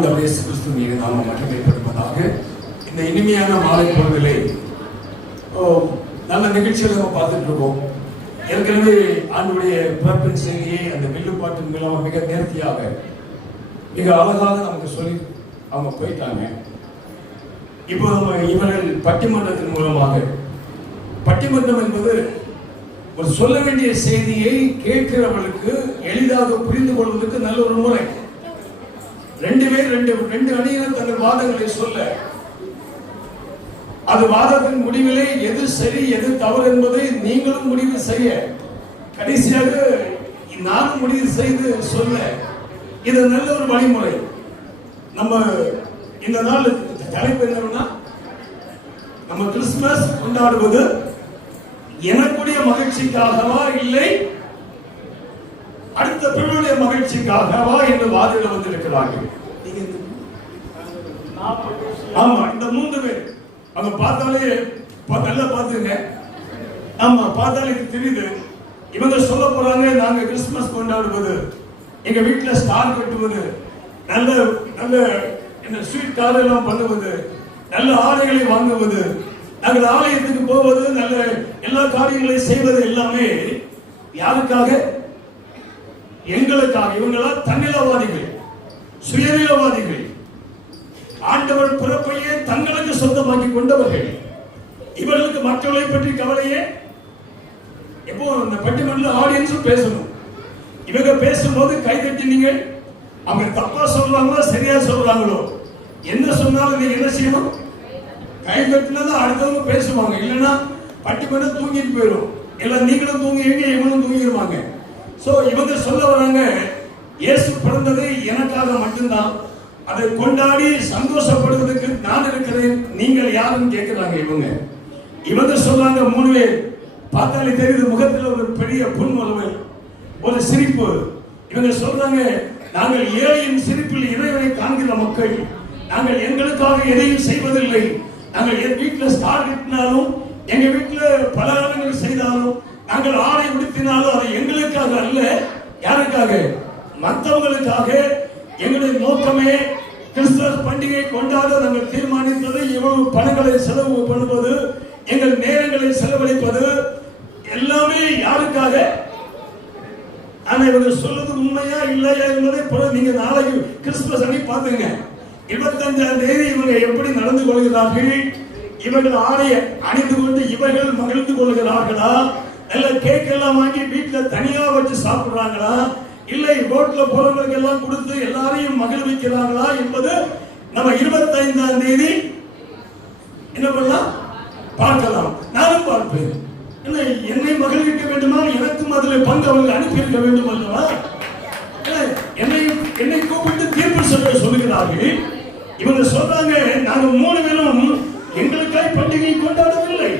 ஆண்டவர் இயேசு கிறிஸ்துவின் நாமம் மகிமைப்படுவதாக. இந்த இனிமையான மாலை பொழுதிலே நல்ல நிகழ்ச்சிகளை நம்ம பார்த்துட்டு இருக்கோம். ஏற்கனவே ஆண்டுடைய பிறப்பின் செய்தியை அந்த வில்லுப்பாட்டின் மூலம் மிக நேர்த்தியாக மிக அழகாக நமக்கு சொல்லி அவங்க போயிட்டாங்க. இப்போ நம்ம இவர்கள் பட்டிமன்றத்தின் மூலமாக, பட்டிமன்றம் என்பது ஒரு சொல்ல வேண்டிய செய்தியை கேட்கிறவர்களுக்கு எளிதாக புரிந்து கொள்வதற்கு நல்ல ஒரு முறை. ரெண்டு அணியினர் தங்கள் வாதங்களை சொல்ல, அது வாதத்தின் முடிவிலே எது சரி எது தவறு என்பதை நீங்களும் முடிவு செய்ய, கடைசியாக நானும் முடிவு செய்து சொல்ல, இது நல்ல ஒரு வழிமுறை. நம்ம இந்த நாள் தலைப்பு என்னன்னா, நம்ம கிறிஸ்துமஸ் கொண்டாடுவது எனக்குடைய மகிழ்ச்சிக்காகவா இல்லை அடுத்த பிள்ளையுடைய மகிழ்ச்சிக்காகவா என்று வாதிட வந்திருக்கிறார்கள். ஆமா, இந்த 3 பேர் அவங்க பார்த்தாலே நல்லா பார்த்துங்க. ஆமா, பார்த்தாலே தெரியுது. இவங்க சொல்ல போறாங்க, நாங்க கிறிஸ்துமஸ் கொண்டாடுவது, எங்க வீட்டுல ஸ்டார் கட்டுவது, நல்ல நல்ல என்ன ஸ்வீட் கார் எல்லாம் பண்ணுவது, நல்ல ஆடைகளை வாங்குவது, நாங்கள் ஆலயத்துக்கு போவது, நல்ல எல்லா காரியங்களையும் செய்வது எல்லாமே யாருக்காக? எங்களுக்காக. இவங்களா தன்னிலவாதிகள், சுயநிலவாதிகள், ஆண்டவர் பிறப்பையே தங்களுக்கு சொந்தமாக்கி கொண்டவர்கள். இவர்களுக்கு மற்றவர்களை பற்றி கவலையே. எப்போ அந்த பட்டிமன்ற ஆடியன்ஸும் பேசணும். இவங்க பேசும்போது கைதட்டி, நீங்க அவங்க தப்பா சொல்றாங்களோ சரியா சொல்றாங்களோ, என்ன சொன்னாலும் நீங்க என்ன செய்யணும்? கை கட்டினதான் அடுத்தவங்க பேசுவாங்க. இல்லைன்னா பட்டிமன்றம் தூங்கிட்டு போயிடும். எல்லாம் நீங்களும் தூங்குவீங்க, இவங்களும் தூங்கிடுவாங்க. சோ இவங்க சொல்ல வராங்க, இயேசு பிறந்தது எனக்காக மட்டும்தான், அதை கொண்டாடி சந்தோஷப்படுவதற்கு நான் இருக்கிறேன், நீங்கள் யாரும் கேட்கிறாங்க. இவங்க சொல்றாங்க, 3 பேர் பார்த்தாலே தெரியுது, முகத்தில் ஒரு பெரிய புன்முறுவல், ஒரு சிரிப்பு. இவங்க சொல்றாங்க, நாங்கள் ஏழையின் சிரிப்பில் இறைவனை காண்கிற மக்கள், நாங்கள் எங்களுக்காக எதையும் செய்வதில்லை. நாங்கள் என் வீட்டில் ஸ்டார் கட்டினாலும், எங்க வீட்டில் பலகாரங்கள் செய்தாலும், நாங்கள் ஆடை உடுத்தினாலும் அது எங்களுக்காக அல்ல. யாருக்காக? மற்றவங்களுக்காக. எங்களுடைய நோக்கமே கிறிஸ்துமஸ் பண்டிகை கொண்டாட நாங்கள் தீர்மானித்தது, இவ்வளவு பணங்களை செலவு பண்ணுவது, எங்கள் நேரங்களை செலவழிப்பது எல்லாமே யாருக்காக? ஆனா இவங்க சொல்றது உண்மையா இல்லையா என்பதை நீங்க நாளைக்கு கிறிஸ்துமஸ் அன்னைக்கு பாத்துங்க. 25ஆம் தேதி இவங்க எப்படி நடந்து கொள்கிறார்கள், இவர்கள் ஆடைய அணிந்து கொண்டு இவர்கள் மகிழ்ந்து கொள்கிறார்களா, நல்ல கேக் எல்லாம் வாங்கி வீட்டுல தனியா வச்சு சாப்பிடுறாங்களா, இல்லை ரோட்ல போறவங்களுக்கு எல்லாம் கொடுத்து எல்லாரையும் மகிழ்விக்கிறாங்களா என்பது நம்ம 25ஆம் தேதி என்ன பண்ணலாம், பார்க்கலாம். நானும் பார்ப்பேன். என்னை மகிழ்விக்க வேண்டுமா, எனக்கும் அதில் பங்கு அவர்கள் அனுப்பியிருக்க வேண்டும் அல்லவா? என்னை கூப்பிட்டு தீர்ப்பு சொல்லுகிறார்கள். இவங்க சொல்றாங்க, நாங்க 3 பேரும் எங்களுக்காய் பண்டிகை கொண்டாடவில்லை.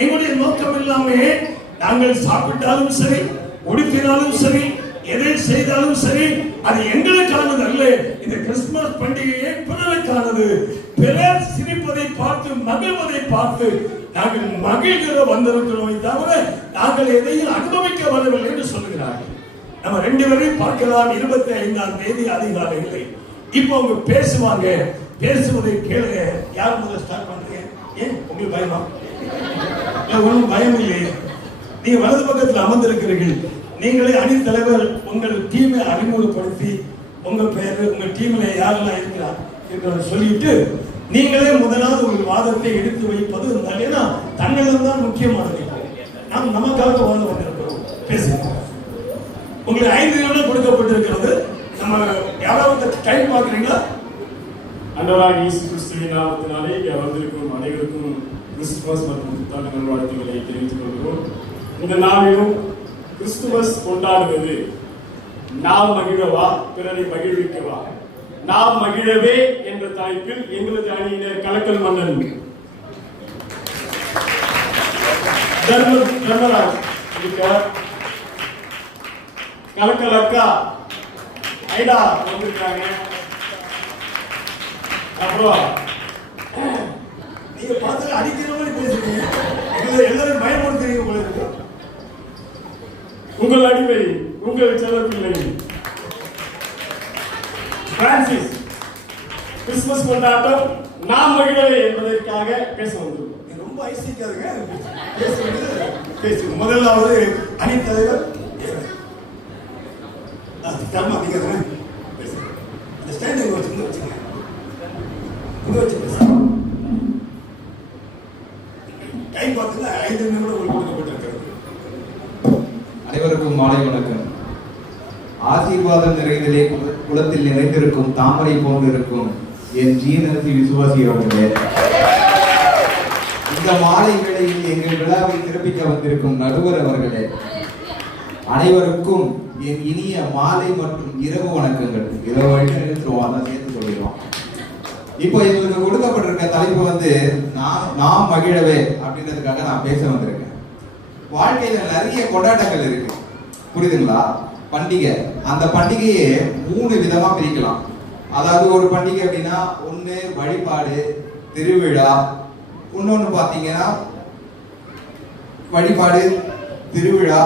எங்களுடைய நோக்கம் இல்லாம நாங்கள் சாப்பிட்டாலும் சரி, உடுத்தினாலும் சரி, எதை செய்தாலும் சரி, அது எங்களுக்கானது அல்ல. இந்த கிறிஸ்துமஸ் பண்டிகையை பிறருக்கானது. பிறர் சிரிப்பதை பார்த்து மகிழ்வதை பார்த்து நாங்கள் மகிழ்கிற வந்திருக்கிறோம், தவிர நாங்கள் எதையும் அனுபவிக்க வரவில்லை என்று சொல்லுகிறார்கள். நம்ம 2 பேரையும் பார்க்கலாம். 25ஆம் தேதி அதிகாலையில் இப்போ அவங்க பேசுவாங்க. பேசுவதை கேளுங்க. யார் முதல்ல ஸ்டார்ட் பண்றீங்க? ஏன் உங்களுக்கு பயமா? ஒன்றும் பயம் இல்லையே. நீங்க வலது பக்கத்தில் அமர்ந்திருக்கிறீர்கள். நீங்களே அணி தலைவர், உங்கள் டீமை அறிமுகப்படுத்தி உங்க பேரு, உங்க டீம்ல யாரெல்லாம் இருக்கிறார் சொல்லிட்டு நீங்களே முதலாவது உங்கள் வாதத்தை எடுத்து வைப்பது. ஏன்னா தன்னலம் தான் முக்கியமானது. நாம் நமக்காக வாழ வந்திருக்கிறோம். பேசுங்க. உங்களுக்கு 5 நிமிடம் கொடுக்கப்பட்டிருக்கிறது. நம்ம யாராவது டைம் பார்க்குறீங்களா? ஆண்டவராகிய இயேசு கிறிஸ்துவின் நாமத்தினாலே வந்திருக்கும் அனைவருக்கும் கிறிஸ்துமஸ் மற்றும் புத்தாண்டு நல்வாழ்த்துக்களை தெரிவித்துக் கொள்கிறோம். இந்த நாளிலும் கிறிஸ்துமஸ் கொண்டாடுவது நாம் மகிழவா பிறரை மகிழ்விக்கவா, நாம் மகிழவே என்ற தலைப்பில் எங்களது அணியினர் கலக்கல் மன்னன் தர்மராஜ் இருக்கார், கலக்கல் அக்கா ஐடா வந்திருக்காங்க. அப்புறம் நீங்க பார்த்து அடிக்கிற மாதிரி பேசுறீங்க, எல்லாரும் பயமுறுத்துறீங்க போல இருக்கு. உங்கள் அடிமை, உங்கள் செல்ல பிள்ளை பிரான்சிஸ் கிறிஸ்துமஸ் கொண்டாட்டம் நாம் மகிழவே என்பதற்காக பேச வந்திருக்கோம். ரொம்ப ஐசிக்காதுங்க. பேசுங்க. முதலாவது அணித்தலைவர் தர்மா நீங்க தானே பேசுங்க. அந்த ஸ்டாண்ட் எங்க வச்சுங்க. இங்க வச்சு பேசுங்க. டைம் பார்த்தீங்கன்னா 5 நிமிடம் உங்களுக்கு கொடுக்கப்பட்டிருக்கிறது. அனைவருக்கும் மாலை வணக்கம். ஆசீர்வாதம் நிறைந்தலே குலத்தில் நிறைந்திருக்கும் தாமரை போன்றிருக்கும் என் ஜீனசி விசுவாசி அவர்களே, இந்த மாலை வேளையில் எங்கள் விழாவை சிறப்பிக்க வந்திருக்கும் நடுவர் அவர்களே, அனைவருக்கும் என் இனிய மாலை மற்றும் இரவு வணக்கங்கள். இரவு வரைக்கும் நிறுத்துருவோம், அதான் சேர்த்து சொல்லிடுவோம். இப்போ எங்களுக்கு கொடுக்கப்பட்டிருக்க தலைப்பு வந்து நாம் மகிழவே அப்படின்றதுக்காக நான் பேச வந்திருக்கேன். வாழ்க்கையில நிறைய கொண்டாட்டங்கள் இருக்கு, புரியுதுங்களா? பண்டிகை, அந்த பண்டிகையை 3 விதமா பிரிக்கலாம். அதாவது ஒரு பண்டிகை அப்படின்னா ஒண்ணு வழிபாடு, திருவிழா, இன்னொன்னு பாத்தீங்கன்னா வழிபாடு, திருவிழா,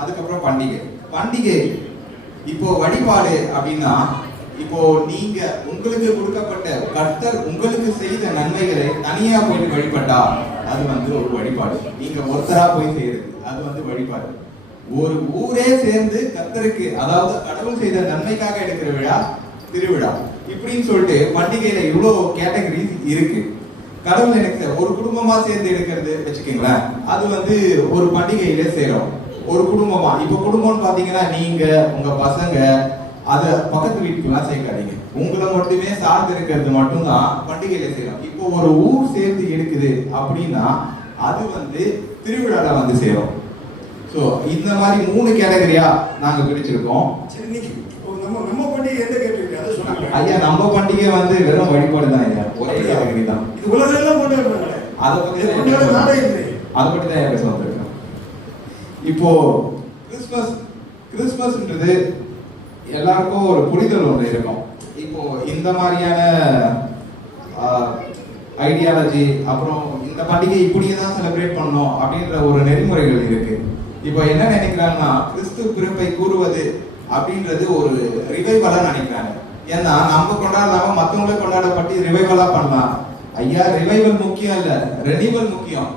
அதுக்கப்புறம் பண்டிகை. பண்டிகை இப்போ வழிபாடு அப்படின்னா, இப்போ நீங்க உங்களுக்கு கொடுக்கப்பட்ட கர்த்தர் உங்களுக்கு செய்த நன்மைகளை தனியா போய் வழிபட்டா அது வந்து ஒரு வழிபாடு. நீங்க ஒருத்தரா போய் செய்யறது அது வந்து வழிபாடு. ஒரு ஊரே சேர்ந்து கர்த்தருக்கு, அதாவது கடவுள் செய்த நன்மைக்காக எடுக்கிற விழா திருவிழா. இப்படின்னு சொல்லிட்டு பண்டிகையில இவ்வளவு கேட்டகரிஸ் இருக்கு. கடவுள் எனக்கு ஒரு குடும்பமா சேர்ந்து எடுக்கிறது வச்சுக்கீங்களேன், அது வந்து ஒரு பண்டிகையில சேரும். ஒரு குடும்பமா, இப்ப குடும்பம்னு பாத்தீங்கன்னா நீங்க உங்க பசங்க, அத பக்கத்து வீட்டுக்குலாம் சேர்க்காதீங்க. உங்களை மட்டுமே சார்ந்து இருக்கிறது மட்டும்தான் பண்டிகையில சேரும். இப்போ ஒரு ஊர் சேர்ந்து எடுக்குது அப்படின்னா அது வந்து திருவிழால வந்து சேரும். சோ இந்த மாதிரி 3 கேட்டகரியா நாங்க பிரிச்சிருக்கோம். சரி, இன்னைக்கு நம்ம பண்டிகை எந்த கேட்டகரி அதை சொன்னாங்க ஐயா? நம்ம பண்டிகை வந்து வெறும் வழிபாடு தான் ஐயா, ஒரே கேட்டகரி தான். இது உலகெல்லாம் கொண்டாடுறாங்க. அதை பத்தி தான் பேச வந்திருக்கேன். இப்போ கிறிஸ்துமஸ்ன்றது எல்லாருக்கும் ஒரு புரிதல் ஒன்று இருக்கும். இப்போ இந்த மாதிரியான ஐடியாலஜி, அப்புறம் இந்த பண்டிகை இப்படியே தான் செலிப்ரேட் பண்ணணும் அப்படின்ற ஒரு நெறிமுறைகள் இருக்கு. இப்போ என்ன நினைக்கிறாங்கன்னா, கிறிஸ்து பிறப்பை கூறுவது அப்படின்றது ஒரு ரிவைவலா நினைக்கிறாங்க. ஏன்னா நம்ம கொண்டாடாம மற்றவங்களே கொண்டாடப்பட்டு ரிவைவலா பண்ணலாம். ஐயா, ரிவைவல் முக்கியம் இல்ல, ரெனிவல் முக்கியம்.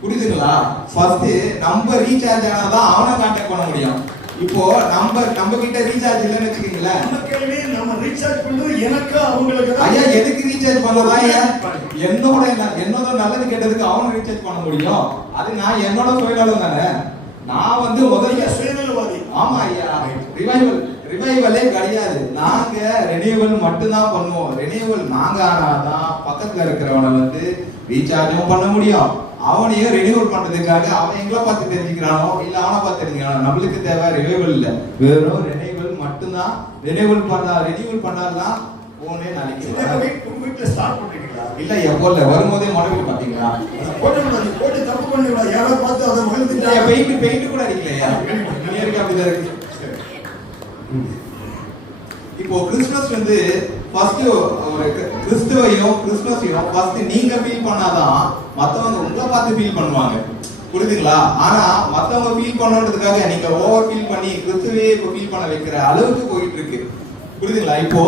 புரியுதுங்களா? ஃபர்ஸ்ட் நம்ம ரீசார்ஜ் ஆனாதான் அவனை கான்டாக்ட் பண்ண முடியும். இப்போ நம்ம கிட்ட ரீசார்ஜ் இல்லன்னு வச்சுக்கீங்களேன், நம்ம ரீசார்ஜ் பண்றது எனக்கு அவங்களுக்கு ஐயா எதுக்கு ரீசார்ஜ் பண்ணலாம்? என்னோட நல்லது கேட்டதுக்கு அவனை ரீசார்ஜ் பண்ண முடியும். அது நான் என்னோட சுயநலம் தானே. நான் வந்து முதல்ல சுயநலவாதி. ஆமா ஐயா, ரிவைவலே கிடையாது. நாங்க ரெனியூவல் மட்டும்தான் பண்ணுவோம். ரெனியூவல் நாங்க ஆனாதான் பக்கத்துல இருக்கிறவனை வந்து ரீசார்ஜும் பண்ண முடியும். அவனையும் ரெனியூவல் பண்றதுக்காக அவன் எங்களை பார்த்து தெரிஞ்சுக்கிறானோ இல்ல அவனை பார்த்து தெரிஞ்சுக்கிறானோ, நம்மளுக்கு தேவை ரிவைவல் இல்ல, வெறும் ரெனியூவல் மட்டும்தான். ரெனியூவல் பண்ணாதான் போனே நாளைக்கு வீட்டுல ஸ்டார்ட் பண்றீங்களா? இல்ல எப்போ இல்ல, வரும்போதே மாடல் பாத்தீங்களா? போட்டு தப்பு பண்ணீங்களா? யாரோ பார்த்து அதை மகிழ்ந்துட்டு பெயிண்ட் கூட அடிக்கலையா? அப்படிதான் இருக்கு. இப்போ கிறிஸ்துமஸ் வந்து ஃபர்ஸ்ட் ஒரு கிறிஸ்துவையும் கிறிஸ்துமஸையும் ஃபர்ஸ்ட் நீங்க ஃபீல் பண்ணாதான் மத்தவங்க உங்களை பார்த்து ஃபீல் பண்ணுவாங்க. புரியுதுங்களா? ஆனா மத்தவங்க ஃபீல் பண்ணணுன்றதுக்காக நீங்க ஓவர் ஃபீல் பண்ணி கிறிஸ்துவே இப்போ ஃபீல் பண்ண வைக்கிற அளவுக்கு போயிட்டு இருக்கு. புரியுதுங்களா? இப்போ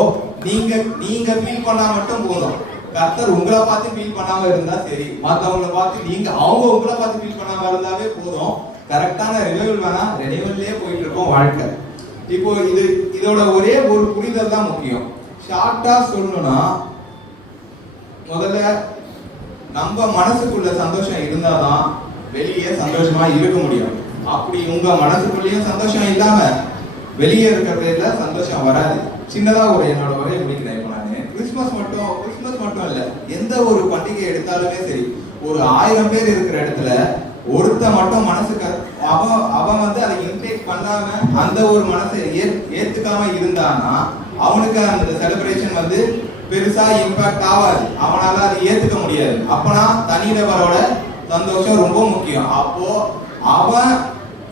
நீங்க ஃபீல் பண்ணா மட்டும் போதும். கர்த்தர் உங்களை பார்த்து ஃபீல் பண்ணாம இருந்தா சரி, மத்தவங்களை பார்த்து அவங்க உங்களை பார்த்து ஃபீல் பண்ணாம இருந்தாவே போதும். கரெக்டான ரிவைவல் வேணா, ரெனிவல்லே போயிட்டு இருக்கோம் வாழ்க்கை. இப்போ இதோட ஒரே ஒரு புரிதல் தான் முக்கியம். ஷார்ட்டா சொல்லணும்னா, முதல்ல நம்ம மனசுக்குள்ள சந்தோஷம் இருந்தாதான் வெளியே சந்தோஷமா இருக்க முடியும். அப்படி உங்க மனசுக்குள்ளேயும் சந்தோஷம் இல்லாம வெளியே இருக்கிறதுல சந்தோஷம் வராது. சின்னதா என்னோட உரையை முடிக்கிறேன். இப்போ நான் கிறிஸ்துமஸ் மட்டும் இல்ல, எந்த ஒரு பண்டிகை எடுத்தாலுமே சரி, ஒரு 1000 பேர் இருக்கிற இடத்துல ஒருத்த மட்டும் மனசுக்கு அவன் வந்து அதை இன்டேக் பண்ணாம அந்த ஒரு மனசை ஏத்துக்காம இருந்தானா அவனுக்கு அந்த செலிப்ரேஷன் வந்து பெருசா இம்பாக்ட் ஆகாது. அவனால அதை ஏத்துக்க முடியாது. அப்பனா தனிநபரோட சந்தோஷம் ரொம்ப முக்கியம். அப்போ அவன்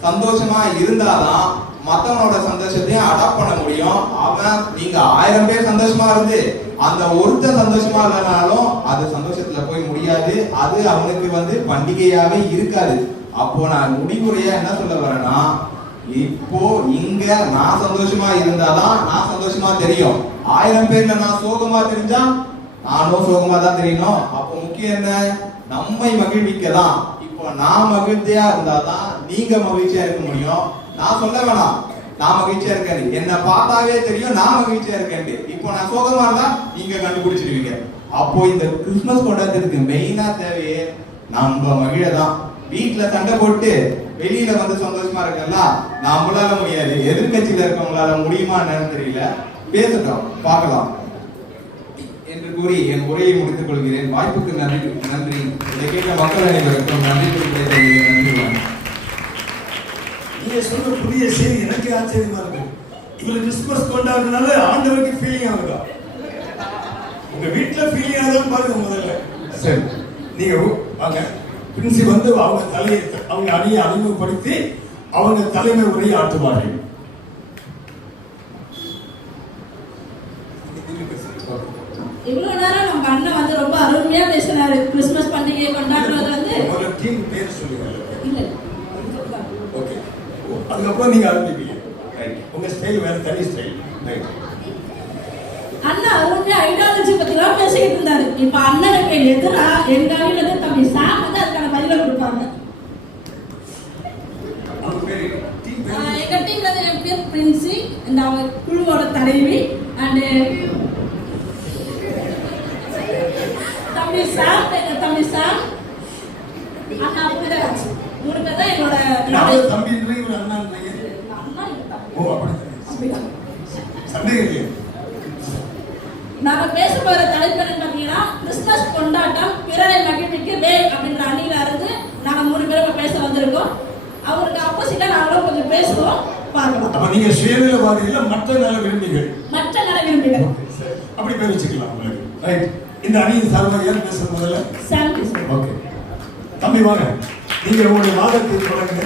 சந்தோஷமா இருந்தாதான் மத்தவனோட சந்தோஷத்தையும் அடாப்ட் பண்ண முடியும். அவன் நீங்க 1000 பேர் சந்தோஷமா இருந்து அந்த ஒருத்த சந்தோஷமா இல்லைனாலும் அது சந்தோஷத்துல போய் முடியாது. அது அவனுக்கு வந்து பண்டிகையாவே இருக்காது. அப்போ நான் முடிவுரையா என்ன சொல்ல வரேன்னா, இப்போ இங்க நான் சந்தோஷமா இருந்தாதான் நான் சந்தோஷமா தெரியும். 1000 பேர்ல நான் சோகமா தெரிஞ்சா நானும் சோகமா தான் தெரியணும். அப்போ முக்கியம் என்ன? நம்மை மகிழ்விக்கதான். இப்போ நான் மகிழ்ச்சியா இருந்தாதான் நீங்க மகிழ்ச்சியா இருக்க முடியும். நான் சொல்ல வேணாம் நான் மகிழ்ச்சியா இருக்கேன், என்ன பார்த்தாவே தெரியும் நான் மகிழ்ச்சியா இருக்கேன். இப்போ நான் சோகமா இருந்தா நீங்க கண்டுபிடிச்சிருவீங்க. அப்போ இந்த கிறிஸ்துமஸ் கொண்டாடுறதுக்கு மெயினா தேவையே நம்ம மகிழதான். வீட்டுல சண்டை போட்டு வெளியில வந்து சந்தோஷமா இருக்கல நம்மளால முடியாது. எதிர்கட்சியில இருக்கவங்களால முடியுமா என்னன்னு தெரியல. பேசட்டும், பார்க்கலாம் என்று கூறி என் உரையை முடித்துக் கொள்கிறேன். வாய்ப்புக்கு நன்றி. நன்றி. இதை கேட்க மக்கள் அனைவருக்கும் நன்றி நன்றி. நீங்க சொல்ற புதிய செய்தி எனக்கு ஆச்சரியமா இருக்கு. இவரு கிறிஸ்துமஸ் கொண்டாடுறதுனால ஆண்டவருக்கு ஃபீலிங் ஆகுதா? உங்க வீட்டுல ஃபீலிங் ஆகுதான்னு பாருங்க முதல்ல. சரி, நீங்க வாங்க. பிரின்சி வந்து அவங்க தலையை அவங்க அணியை அறிமுகப்படுத்தி அவங்க தலைமை உரையை ஆற்றுவார்கள். இவ்வளவு நேரம் நம்ம அண்ணன் வந்து ரொம்ப அருமையா பேசினாரு. கிறிஸ்துமஸ் பண்டிகையை கொண்டாடுறது வந்து ஒரு டீம் பேர் சொல்லுங்க. இல்ல ஓகே, அதுக்கப்புறம் நீங்க ஆரம்பிப்பீங்க. உங்க ஸ்டைல் வேற, தனி ஸ்டைல். அண்ணா அருமையா ஐடியாலஜி பத்தி எல்லாம் பேசிக்கிட்டு இருந்தாரு. இப்ப அண்ணனுக்கு எதிரா எங்க அணியில தம்பி சாம் வந்து அதுக்கான பதில கொடுப்பாங்க. எங்க டீம்ல என் பேர் பிரின்சி, இந்த அவங்க குழுவோட தலைவி. அண்ட் தம்பி சாம் அண்ணா புரிதராஜ். மூணு பேர் தான் எங்களோட தம்பி ஒரு அண்ணா. ஓ அப்படிதான் சந்தேகம். நாம பேச போற தலைப்பு என்ன பாத்தீங்கன்னா, கிறிஸ்துமஸ் கொண்டாட்டம் பிறரை மகிழ்விக்க டே அப்படின்ற அணியில இருந்து நாங்க மூணு பேரும் பேச வந்திருக்கோம். அவருக்கு ஆப்போசிட்டா நாங்களும் கொஞ்சம் பேசுவோம், பார்க்கலாம். அப்ப நீங்க சுயநலவாதிகள மற்ற நல விரும்பிகள். மற்ற நல விரும்பிகள் அப்படி பேர் வச்சுக்கலாம் உங்களுக்கு. ரைட். இந்த அணியின் சார்பாக யார் பேசுறது முதல்ல? சாம் பேசுங்க. ஓகே, தம்பி வாங்க. நீங்க உங்களுடைய வாதத்தை தொடங்குங்க.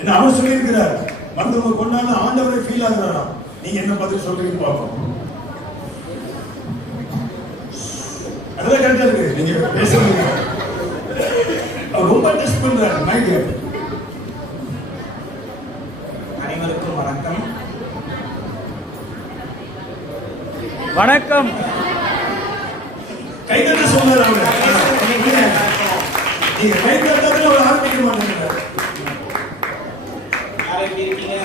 என்ன அவர் சொல்லியிருக்கிறார், மருத்துவ கொண்டாட ஆண்டவரை ஃபீல் ஆகுறாரா? நீங்க என்ன பதில் சொல்றீங்கன்னு பார்ப்போம். அதெல்லாம் கரெக்டா இருக்கு. நீங்க பேசுறீங்க. அவர் ரொம்ப டெஸ்ட் பண்றாரு. மைண்ட். அனைவருக்கும் வணக்கம். வணக்கம். கைதட்ட சொன்னார் அவர். நீங்க கைதட்டதுல அவர் ஆரம்பிக்க மாட்டேங்கிறார். யார் எப்படி இருக்கீங்க?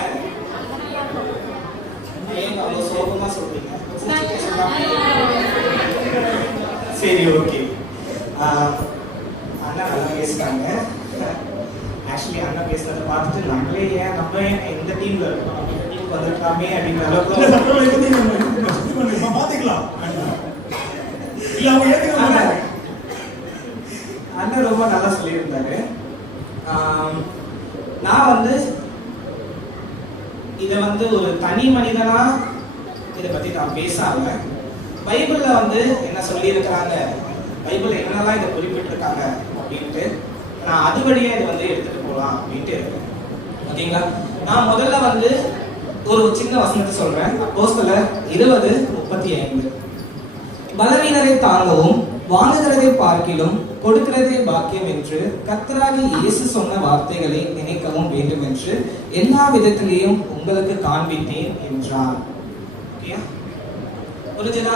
ஏன் அவ்வளோ சோகமா சொல்றீங்க? சரி, ஓகே. அண்ணா நல்லா பேசுறாங்க. ஆக்சுவலி அண்ணா பேசுறதை பார்த்துட்டு நம்மளே ஏன் நம்ம எந்த டீம்ல இருக்கோம், நம்ம இந்த டீமுக்கு வந்துருக்காமே அப்படின்ற அளவுக்கு பாத்துக்கலாம். இல்ல அவங்க ஏத்துக்க. அண்ணன் ரொம்ப நல்லா சொல்லியிருந்தாரு. நான் வந்து இதை வந்து ஒரு தனி மனிதனா இதை பத்தி நான் பேசாம பைபிள்ல வந்து என்ன சொல்லி இருக்கிறாங்க, பைபிள் என்னெல்லாம் இதை குறிப்பிட்டிருக்காங்க அப்படின்ட்டு நான் அது வழியா இதை வந்து எடுத்துட்டு போகலாம் அப்படின்ட்டு இருக்கேன். ஓகேங்களா? நான் முதல்ல வந்து ஒரு சின்ன வசனத்தை சொல்றேன். அப்போஸ்தலர் 20:35. பலவீனரை தாங்கவும் வாங்குகிறதை பார்க்கிலும் கொடுக்கிறதே பாக்கியம் என்று கர்த்தராகிய இயேசு சொன்ன வார்த்தைகளை நினைக்கவும் வேண்டும் என்று எல்லா விதத்திலேயும் உங்களுக்கு காண்பித்தேன் என்றார். புரிஞ்சுதா?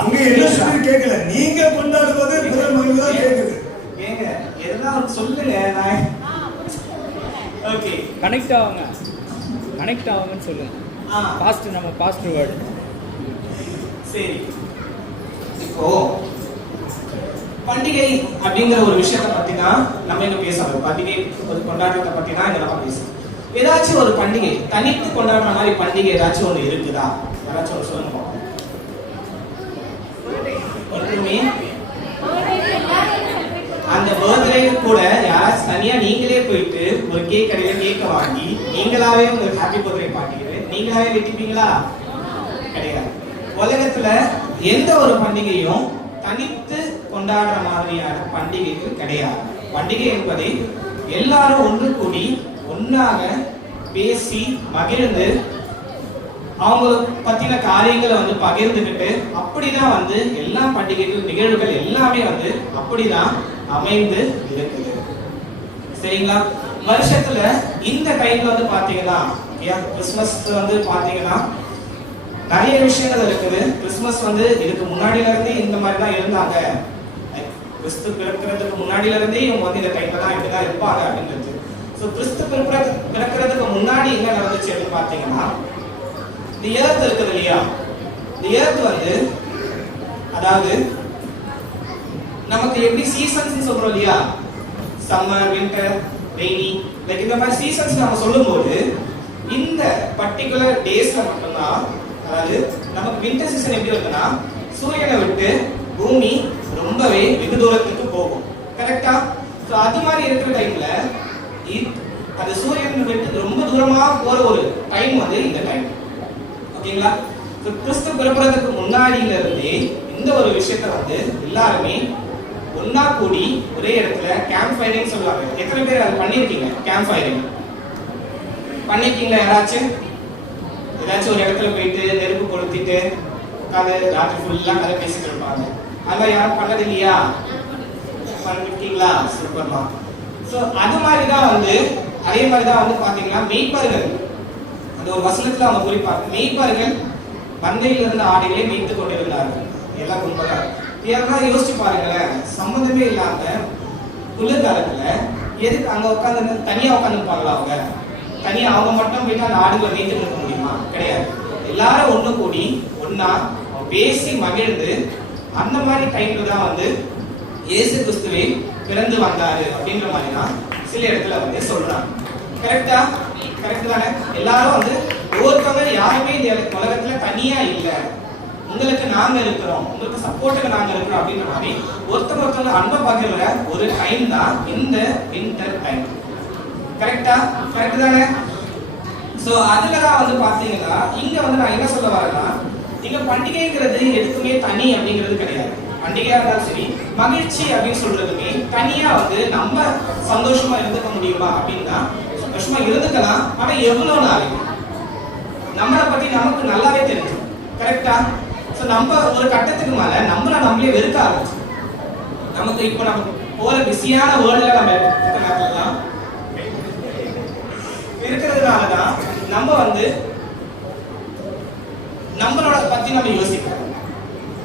அங்க என்ன சொல்லி கேட்கல, நீங்க கொண்டாடுவது பிறர் மகிழ்வு தான் கேக்குது. ஏங்க எதனா சொல்லுங்க. ஓகே, கனெக்ட் ஆகுங்கன்னு சொல்லுங்க. பாஸ்ட் நம்ம பாஸ்ட் வேர்ட். சரி, இப்போ பண்டிகை அப்படிங்கிற ஒரு விஷயத்தை பத்தி தான் நம்ம இங்க பேசணும். பண்டிகை ஒரு கொண்டாட்டத்தை பத்தி தான் இங்க நம்ம பேசணும். ஏதாச்சும் ஒரு பண்டிகை தனித்து கொண்டாடுற மாதிரி பண்டிகை ஏதாச்சும் ஒன்று இருக்குதா? யாராச்சும் ஒரு சொல்லுங்க. ஒன்றுமே. அந்த பர்த்டே கூட யாராச்சும் தனியா நீங்களே போயிட்டு ஒரு கேக் கடையில கேக்க வாங்கி நீங்களாவே உங்களுக்கு ஹாப்பி பர்த்டே பாட்டிக்கிட்டு நீங்களாவே வெட்டிப்பீங்களா? கிடையாது. உலகத்துல எந்த ஒரு பண்டிகையும் தனித்து கொண்டாடுற மாதிரியான பண்டிகைகள் கிடையாது. பண்டிகை என்பதை எல்லாரும் ஒன்று கூடி ஒன்னாக பேசி மகிழ்ந்து அவங்களுக்கு பத்தின காரியங்களை வந்து பகிர்ந்துக்கிட்டு அப்படிதான் வந்து எல்லா பண்டிகைகள் நிகழ்வுகள் எல்லாமே வந்து அப்படிதான் அமைந்து இருக்குது. சரிங்களா? வருஷத்துல இந்த டைம்ல வந்து பாத்தீங்கன்னா ஏன் கிறிஸ்மஸ் வந்து பாத்தீங்கன்னா நிறைய விஷயங்கள் இருக்குது. கிறிஸ்மஸ் வந்து இதுக்கு முன்னாடில இருந்தே இந்த மாதிரி தான் இருந்தாங்க, கிறிஸ்து பிறக்கிறதுக்கு முன்னாடில இருந்தே இவங்க வந்து இந்த டைம்ல தான் இப்படிதான் இருப்பாங்க அப்படின்றது. ஸோ கிறிஸ்து பிறக்கிறதுக்கு முன்னாடி என்ன நடந்துச்சு அப்படின்னு பாத்தீங்கன்னா, இந்த எர்த் இருக்குது இல்லையா, இந்த எர்த் வந்து அதாவது நமக்கு எப்படி சீசன்ஸ் சொல்றோம் இல்லையா, சம்மர், வின்டர், ரெய்னி, லைக் இந்த மாதிரி சீசன்ஸ் நம்ம சொல்லும்போது இந்த பர்டிகுலர் டேஸ்ல மட்டும்தான், அதாவது நமக்கு வின்டர் சீசன் எப்படி இருக்குன்னா சூரியனை விட்டு பூமி ரொம்பவே வெகு தூரத்துக்கு போகும், கரெக்டா? ஸோ அது மாதிரி இருக்கிற டைம்ல அது சூரியனை விட்டு ரொம்ப தூரமா போற ஒரு டைம் வந்து இந்த டைம், ஓகேங்களா? கிறிஸ்து பிறப்பதற்கு முன்னாடியில இருந்தே இந்த ஒரு விஷயத்த வந்து எல்லாருமே ஒன்னா கூடி ஒரே இடத்துல கேம்ப் ஃபயரிங் சொல்லுவாங்க. எத்தனை பேர் அதை பண்ணிருக்கீங்க? கேம்ப் ஃபயரிங் பண்ணிருக்கீங்களா? யாராச்சும் ஏதாச்சும் ஒரு இடத்துல போயிட்டு நெருப்பு கொளுத்திட்டு உட்காந்து ராத்திரி ஃபுல்லா கதை பேசிட்டு இருப்பாங்க. அதெல்லாம் யாரும் பண்ணது இல்லையா? பண்ணிருக்கீங்களா? சூப்பர்மா. ஸோ அது மாதிரி தான் வந்து அதே மாதிரி தான் வந்து பாத்தீங்கன்னா மெய்ப்பர்கள், அந்த ஒரு வசனத்துல அவங்க குறிப்பாங்க, மெய்ப்பர்கள் மந்தையில் இருந்த ஆடைகளை மேய்த்து கொண்டிருந்தார்கள். எல்லாம் உண்மையா யாரெல்லாம் யோசிச்சு பாருங்களேன், சம்மந்தமே இல்லாம குளிர்காலத்துல எதுக்கு அங்க உட்காந்து தனியா உட்காந்துருப்பாங்களா? அவங்க தனியா அவங்க மட்டும் போயிட்டு அந்த ஆடுகளை மேய்த்து இருக்க முடியுமா? கிடையாது. எல்லாரும் ஒண்ணு கூடி ஒன்னா பேசி மகிழ்ந்து அந்த மாதிரி டைம்ல தான் வந்து இயேசு கிறிஸ்துவே பிறந்து வந்தாரு அப்படின்ற மாதிரி தான் சில இடத்துல வந்து சொல்றாங்க. கரெக்டா? கரெக்ட் தானே? எல்லாரும் வந்து ஒவ்வொருத்தவங்க யாருமே இந்த உலகத்துல தனியா இல்லை, உங்களுக்கு நாங்க இருக்கிறோம், உங்களுக்கு சப்போர்ட்டுக்கு நாங்க இருக்கிறோம் அப்படின்ற மாதிரி ஒருத்தவங்க அன்பை பகிர்ற ஒரு டைம் தான் இந்த வின்டர் டைம். கரெக்டா? கரெக்ட் தானே? சோ அதுலதான் வந்து பாத்தீங்கன்னா இங்க வந்து நான் என்ன சொல்ல வரேன்னா, இங்க பண்டிகைங்கிறது எதுக்குமே தனி அப்படிங்கிறது கிடையாது. பண்டிகையா இருந்தாலும் சரி, மகிழ்ச்சி அப்படின்னு சொல்றதுமே தனியா வந்து நம்ம சந்தோஷமா இருந்துக்க முடியுமா அப்படின்னா சந்தோஷமா இருந்துக்கலாம், ஆனா எவ்வளவு நாளைக்கு நம்மளை பத்தி நமக்கு நல்லாவே தெரியும். கரெக்டா? சோ நம்ம ஒரு கட்டத்துக்கு மேல நம்மள நம்மளே வெறுக்க ஆரம்பிச்சு, நமக்கு இப்போ நம்ம போற பிஸியான வேர்ல்ட்ல நம்ம இருக்கிறதுனாலதான் நம்ம வந்து நம்மளோட பத்தி நம்ம யோசிக்கிறோம்,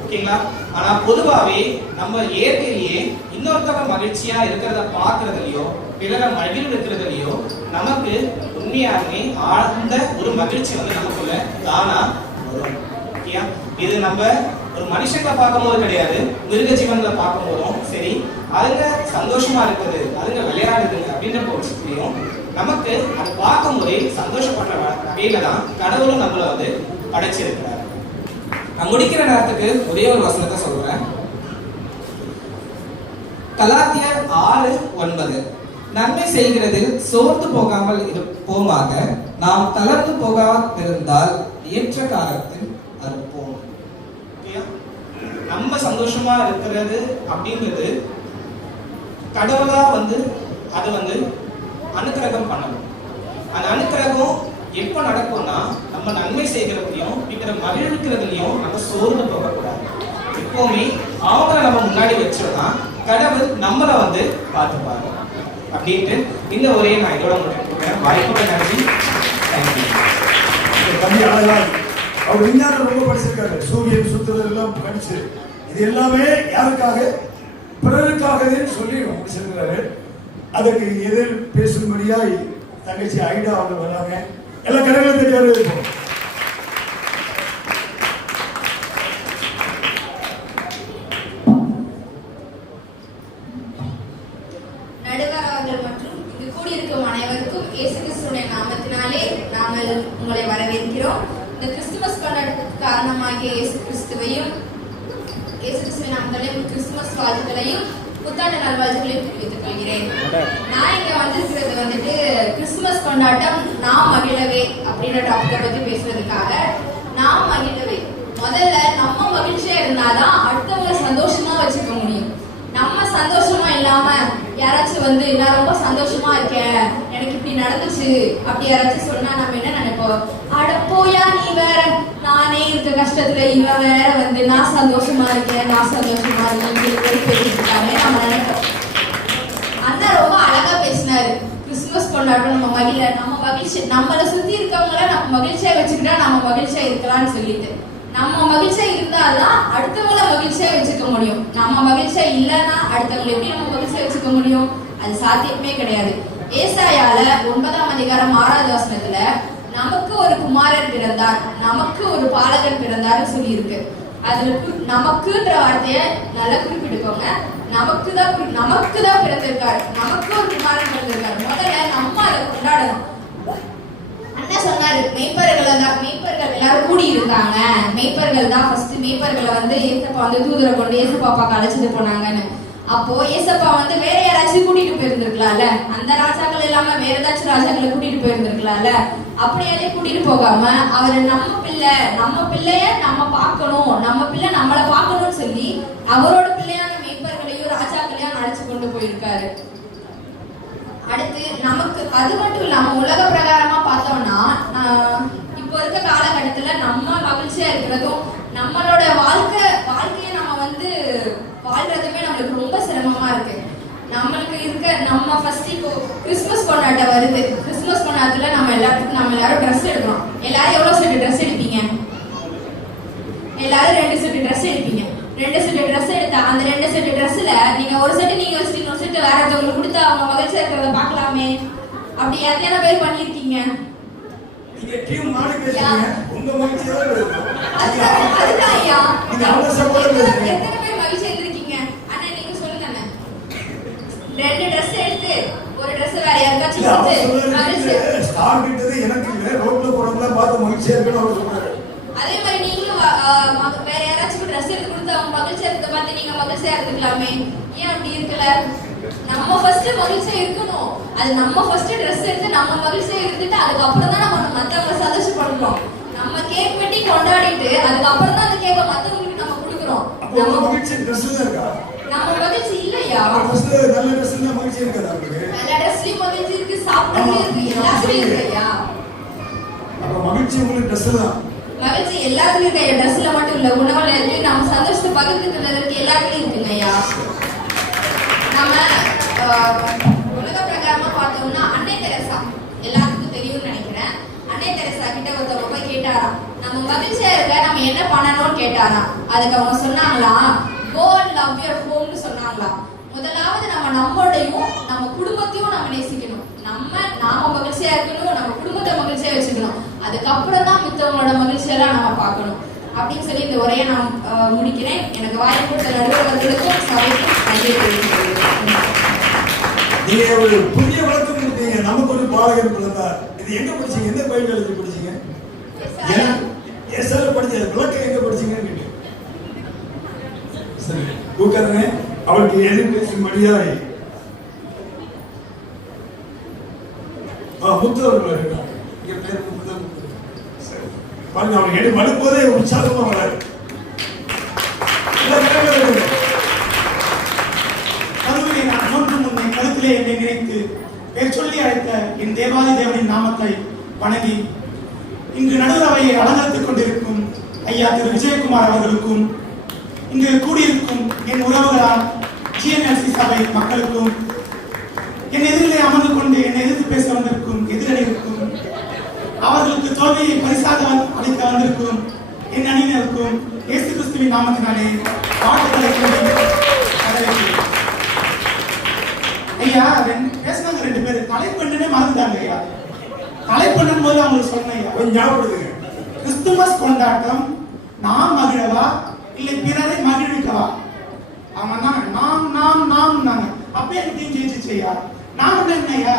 ஓகேங்களா? ஆனா பொதுவாவே நம்ம இயற்கையிலேயே இன்னொருத்தவங்க மகிழ்ச்சியா இருக்கிறத பாக்குறதுலயோ பிறரை மகிழ்விக்கிறதுலயோ நமக்கு உண்மையாகவே ஆழ்ந்த ஒரு மகிழ்ச்சி வந்து நமக்குள்ள தானா வரும். ஓகேயா? இது நம்ம ஒரு மனுஷங்களை பார்க்கும் போது கிடையாது, மிருக ஜீவன்களை பார்க்கும் போதும் சரி, அதுங்க சந்தோஷமா இருக்குது, அதுங்க விளையாடுதுங்க அப்படின்ற பட்சத்துலையும் நமக்கு அதை பார்க்கும் போதே சந்தோஷப்படுற வகையில தான் கடவுளும் நம்மளை வந்து படைச்சிருக்கிறார். நான் முடிக்கிற நேரத்துக்கு ஒரே ஒரு வசனத்தை சொல்றேன். கலாத்தியர் 6:9, நன்மை செய்கிறதில் சோர்ந்து போகாமல் இருப்போமாக, நாம் தளர்ந்து போகாதிருந்தால் ஏற்ற காலத்தில் அறுப்போம். நம்ம சந்தோஷமா இருக்கிறது அப்படிங்கிறது கடவுளா வந்து அது வந்து அனுக்கிரகம் பண்ணணும். அந்த அனுக்கிரகம் எப்ப நடக்கும்னா நம்ம நன்மை செய்கிறதுலையும் பிற மகிழ்விக்கிறதுலையும் நம்ம சோர்ந்து போகக்கூடாது. எப்பவுமே அவங்கள நம்ம முன்னாடி வச்சோம்னா கடவுள் நம்மளை வந்து பார்த்துப்பாரு அப்படின்ட்டு இந்த ஒரே நான் இதோட முடிக்கிறேன். வாய்ப்புக்கு நன்றி. தம்பி அழகா அவர் விஞ்ஞானம் ரொம்ப படிச்சிருக்காரு, சூரியன் சுத்துறது எல்லாம் படிச்சு இது எல்லாமே யாருக்காக? பிறருக்காகவே சொல்லி முடிச்சிருக்கிறாரு. அதற்கு எதிர் பேசும்படியா தங்கச்சி ஐடா அவங்க வராங்க. எல்லா கடைகளும் தெரியாது இருக்கும். நடுவர் அவர்கள் மற்றும் இங்கு கூடியிருக்கும் அனைவருக்கும் இயேசு கிறிஸ்துவின் நாமத்தினாலே நாங்கள் உங்களை வரவேற்கிறோம். இந்த கிறிஸ்துமஸ் கொண்டாட்டத்துக்கு காரணமாகிய இயேசு கிறிஸ்துவையும் இயேசு கிறிஸ்துவின் நாமத்தினாலே கிறிஸ்துமஸ் வாழ்த்துக்களையும் புத்தாண்டு நல்வாழ்த்துக்களையும் தெரிவித்துக் கொள்கிறேன். நான் இங்க வந்திருக்கிறது வந்துட்டு கிறிஸ்துமஸ் கொண்டாட்டம் நாம் மகிழவே அப்படின்ற டாபிக்கை பத்தி பேசுறதுக்காக. நாம் மகிழவே, முதல்ல நம்ம மகிழ்ச்சியா இருந்தாதான் அடுத்தவங்க சந்தோஷமா வச்சுக்க முடியும். நம்ம சந்தோஷமா இல்லாம யாராச்சும் வந்து நான் ரொம்ப சந்தோஷமா இருக்கேன், எனக்கு இப்படி நடந்துச்சு அப்படி யாராச்சும் சொன்னா நம்ம என்ன நினைப்போம்? அட போயா நீ வேற, நானே இருக்க கஷ்டத்துல இவன் வேற வந்து நான் சந்தோஷமா இருக்கேன் நான் சந்தோஷமா இருக்கேன் பேசிட்டு நம்ம நினைப்போம். அண்ணா ரொம்ப அழகா பேசினாரு. கிறிஸ்துமஸ் கொண்டாட்டம் நம்ம நம்ம மகிழ்ச்சி நம்மளை சுத்தி இருக்கவங்கள நம்ம மகிழ்ச்சியா வச்சுக்கிட்டா நம்ம மகிழ்ச்சியா இருக்கலாம்னு சொல்லிட்டு நம்ம மகிழ்ச்சியா இருந்தாதான் அடுத்தவங்கள மகிழ்ச்சியா வச்சுக்க முடியும். நம்ம மகிழ்ச்சியா இல்லைன்னா அடுத்தவங்களை எப்படி நம்ம மகிழ்ச்சியா வச்சுக்க முடியும்? அது சாத்தியமே கிடையாது. ஏசாயால 9ஆம் அதிகாரம் 6வது வசனத்துல நமக்கு ஒரு குமாரன் பிறந்தார், நமக்கு ஒரு பாலகன் பிறந்தார்னு சொல்லி இருக்கு. அதுல நமக்குன்ற வார்த்தைய நல்லா குறிப்பிட்டுக்கோங்க. நமக்கு தான் பிறந்திருக்காரு, நமக்கு ஒரு குமாரன் பிறந்திருக்காரு. முதல்ல நம்ம அதை கொண்டாடணும். அண்ணா சொன்னாரு மெய்ப்பர்கள் எல்லாரும் கூடி இருக்காங்க, மெய்ப்பர்கள் தான் ஃபர்ஸ்ட். மெய்ப்பர்களை வந்து ஏசப்பா வந்து தூதரை கொண்டு ஏசப்பாப்பாக்கு அழைச்சிட்டு போனாங்கன்னு. அப்போ ஏசப்பா வந்து வேற யாராச்சும் கூட்டிட்டு போயிருந்திருக்கலாம்ல, அந்த ராஜாக்கள் இல்லாம வேற ஏதாச்சும் ராஜாக்களை கூட்டிட்டு போயிருந்திருக்கலாம்ல. அப்படியே கூட்டிட்டு போகாம அவரு நம்ம பிள்ளைய நம்ம பார்க்கணும், நம்ம பிள்ளை நம்மளை பார்க்கணும்னு சொல்லி அவரோட பிள்ளையான மெய்ப்பர்களையும் ராஜாக்களையும் அழைச்சு கொண்டு போயிருக்காரு. அடுத்து நமக்கு அது மட்டும் இல்லாம உலக பிரகாரமா பார்த்தோம்னா இப்போ இருக்க காலகட்டத்துல நம்ம மகிழ்ச்சியா இருக்கிறதும் நம்மளோட வாழ்க்கையை நம்ம வந்து வாழ்றதுமே நம்மளுக்கு ரொம்ப சிரமமா இருக்கு. நம்மளுக்கு நம்ம ஃபர்ஸ்ட் இப்போ கிறிஸ்துமஸ் கொண்டாட்டம் வருது. கிறிஸ்துமஸ் கொண்டாட்டத்துல நம்ம எல்லாரும் ட்ரெஸ் எடுக்கிறோம். எல்லாரும் எவ்வளவு செட்டு ட்ரெஸ் எடுப்பீங்க? எல்லாரும் 2 செட்டு ட்ரெஸ் எடுப்பீங்க. 2 செட்டு ட்ரெஸ் எடுத்தா அந்த 2 செட்டு ட்ரெஸ்ல நீங்க ஒரு செட்டு நீங்க வச்சுட்டு இன்னொரு செட்டு வேற ஒருத்தவங்களுக்கு கொடுத்து அவங்க மகிழ்ச்சியா இருக்கிறத பார்க்கலாமே. அப்படி எத்தனை பேர் பண்ணிருக்கீங்க? நீங்க டீம் மாறி பேசுறீங்க, உங்க மகிழ்ச்சியா இருக்கு. அதுதான் ஐயா, நீங்க அவங்க சப்போர்ட் பேசுறீங்க. எத்தனை பேர் மகிழ்ச்சியா இருக்கீங்க? அண்ணா நீங்க சொல்லுங்க அண்ணா. 2 ட்ரெஸ் எடுத்து ஒரு ட்ரெஸ் வேற யாருக்காச்சும் கொடுத்து மகிழ்ச்சி ஸ்டார் கிட்டது எனக்கு இல்ல, ரோட்ல போறவங்க பார்த்து மகிழ்ச்சியா இருக்கணும் அவர் சொல்றாரு. அதே மாதிரி நீங்களும் வேற யாராச்சும் ட்ரெஸ் எடுத்து கொடுத்து அவங்க மகிழ்ச்சியா இருக்க பார்த்து நீங்க மகிழ்ச்சியா இருந்துக்கலாமே. ஏன் அப்படி இருக்கல? நம்ம ஃபர்ஸ்ட் மகிழ்ச்சியா இருக்கணும். அது நம்ம ஃபர்ஸ்ட் ட்ரெஸ் எடுத்து நம்ம மகிழ்ச்சியா இருந்துட்டு அதுக்கப்புறம் தான் நம்ம மத்தவங்க சந்தோஷப்படுறோம். நம்ம கேக் வெட்டி கொண்டாடிட்டு அதுக்கப்புறம் தான் அந்த கேக்கை மத்தவங்களுக்கு நம்ம கொடுக்குறோம். நம்ம மகிழ்ச்சி ட்ரெஸ் தான் இருக்கா? நம்ம மகிழ்ச்சி இல்லையா? ட்ரெஸ் நல்ல ட்ரெஸ்ல மகிழ்ச்சி இருக்காதா உங்களுக்கு? நல்ல ட்ரெஸ்லயும் மகிழ்ச்சி இருக்கு, சாப்பிடுறதுலயும் இருக்கு, எல்லாத்துலயும் இருக்கு. அப்ப மகிழ்ச்சி உங்களுக்கு ட்ரெஸ் தான். மகிழ்ச்சி எல்லாத்துலயும் இருக்கு. ட்ரெஸ்ல மட்டும் இல்ல, உணவுல இருக்கு, நம்ம சந்தோஷத்தை பகிர்ந்துக்கிறதுக்கு எல்லாத்துலயும் இருக்குங்க ஐயா. நம்ம உலக பிரகாரமா பார்த்தோம்னா அன்னை தெரசா எல்லாத்துக்கும் தெரியும்னு நினைக்கிறேன். அன்னை தெரசா கிட்ட ஒருத்தவங்க போய் கேட்டாராம், நம்ம மகிழ்ச்சியா இருக்க நம்ம என்ன பண்ணணும்னு கேட்டாராம். அதுக்கு அவங்க சொன்னாங்களா, go and love your home னு சொன்னாங்களா. முதலாவது நம்மளோடையும் நம்ம குடும்பத்தையும் நம்ம நேசிக்கணும். நாம மகிழ்ச்சியா இருக்கணும், நம்ம குடும்பத்தை மகிழ்ச்சியா வச்சுக்கணும். அதுக்கப்புறம் தான் மித்தவங்களோட மகிழ்ச்சியெல்லாம் நம்ம பார்க்கணும் அப்படின்னு சொல்லி இந்த உரையை நான் முடிக்கிறேன். எனக்கு வாய்ப்பு கொடுத்த நடுவர்களுக்கும் சபைக்கும் நன்றி தெரிவித்துக்கொள்கிறேன். நீங்க ஒரு புதிய வழக்கம் கொடுத்தீங்க, நமக்கு ஒரு பாலகர் பிறந்தார். இது எங்க படிச்சீங்க? எந்த பயிற்சி படிச்சீங்க? எஸ்எல் படிச்ச விளக்கம் எங்க படிச்சீங்கன்னு கேட்டேன். சரி உட்காருங்க. அவருக்கு எது பேசும்படியா முத்து அவர்கள் இருக்காங்க. இங்க பேர் முத்து. சரி பாருங்க, அவங்க எடு மறுப்போதே உற்சாகமா வராது. கருவிலே நான் தோன்றும் முன்னே கருத்திலே என்னை நினைத்து பேர் சொல்லி அழைத்த என் தேவாதி தேவனின் நாமத்தை வணங்கி இங்கு நடுவரவையை அலங்கரித்துக் கொண்டிருக்கும் ஐயா திரு விஜயகுமார் அவர்களுக்கும் இங்கு கூடியிருக்கும் என் உறவுகளால் ஜிஎன்எல்சி சபை மக்களுக்கும் என் எதிரிலே அமர்ந்து கொண்டு என்னை எதிர்த்து பேச வந்திருக்கும் எதிரணிகளுக்கும் அவர்களுக்கு தோல்வியை பரிசாக அளிக்க வந்திருக்கும் என் அணியினருக்கும் இயேசு கிறிஸ்துவின் நாமத்தினாலே வாழ்த்துக்களை ஐயா. பேசினாங்க 2 பேர் தலைப்பெண்ணே மறந்துட்டாங்க ஐயா. தலைப்பெண்ணும் போது அவங்களுக்கு சொன்னேன் ஐயா, கொஞ்சம் ஞாபகப்படுத்துங்க. கிறிஸ்துமஸ் கொண்டாட்டம் நாம் மகிழவா இல்லை பிறரை மகிழ்விக்கவா? அவன் நாம் நாங்க அப்பயே டீம் ஜெயிச்சிச்சு ஐயா. நாம் என்னையா,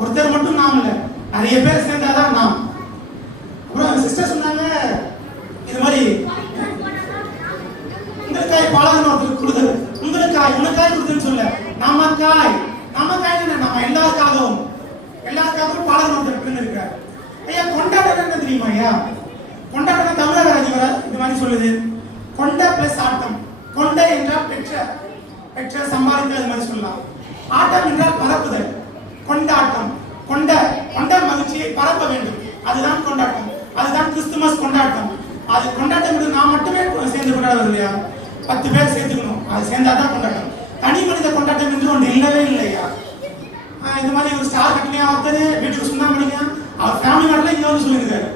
ஒருத்தர் மட்டும் நாம் இல்ல, நிறைய பேர் சேர்ந்தாதான் நாம். அப்புறம் சிஸ்டர் சொன்னாங்க இது மாதிரி உங்களுக்காய் பாலகன் ஒருத்தர் கொடுக்குறது, உனக்காய் கொடுக்குன்னு சொல்ல, நமக்காய் நம்ம எல்லாருக்காகவும் பாலகன் ஒருத்தர் பிறந்திருக்காரு ஐயா. கொண்டாட்டம் என்ன தெரியுமா ஐயா? கொண்டாட்டம் தமிழக ராஜ்வர இது மாதிரி சொல்லுது, கொண்ட பிளஸ் ஆட்டம். கொண்டை என்றால் பெற்ற சம்பாதித்தல், அது மாதிரி சொல்லலாம். ஆட்டம் என்றால் பரப்புதல். கொண்டாட்டம், கொண்ட மகிழ்ச்சியை பரப்ப வேண்டும், அதுதான் கொண்டாட்டம். அதுதான் கிறிஸ்துமஸ் கொண்டாட்டம். அது கொண்டாட்டம் நான் மட்டுமே சேர்ந்து கொண்டாடுவது இல்லையா, 10 பேர் சேர்த்துக்கணும், அது சேர்ந்தாதான் கொண்டாட்டம். தனி மனித கொண்டாட்டம் என்று ஒன்று இல்லவே இல்லையா. இந்த மாதிரி ஒரு ஸ்டார் கட்டலையா ஒருத்தர் வீட்டுக்கு சுண்ணாம பண்ணிக்கலாம், அவர் ஃபேமிலி மேட்டர்ல இங்க வந்து சொல்லியிருக்காரு,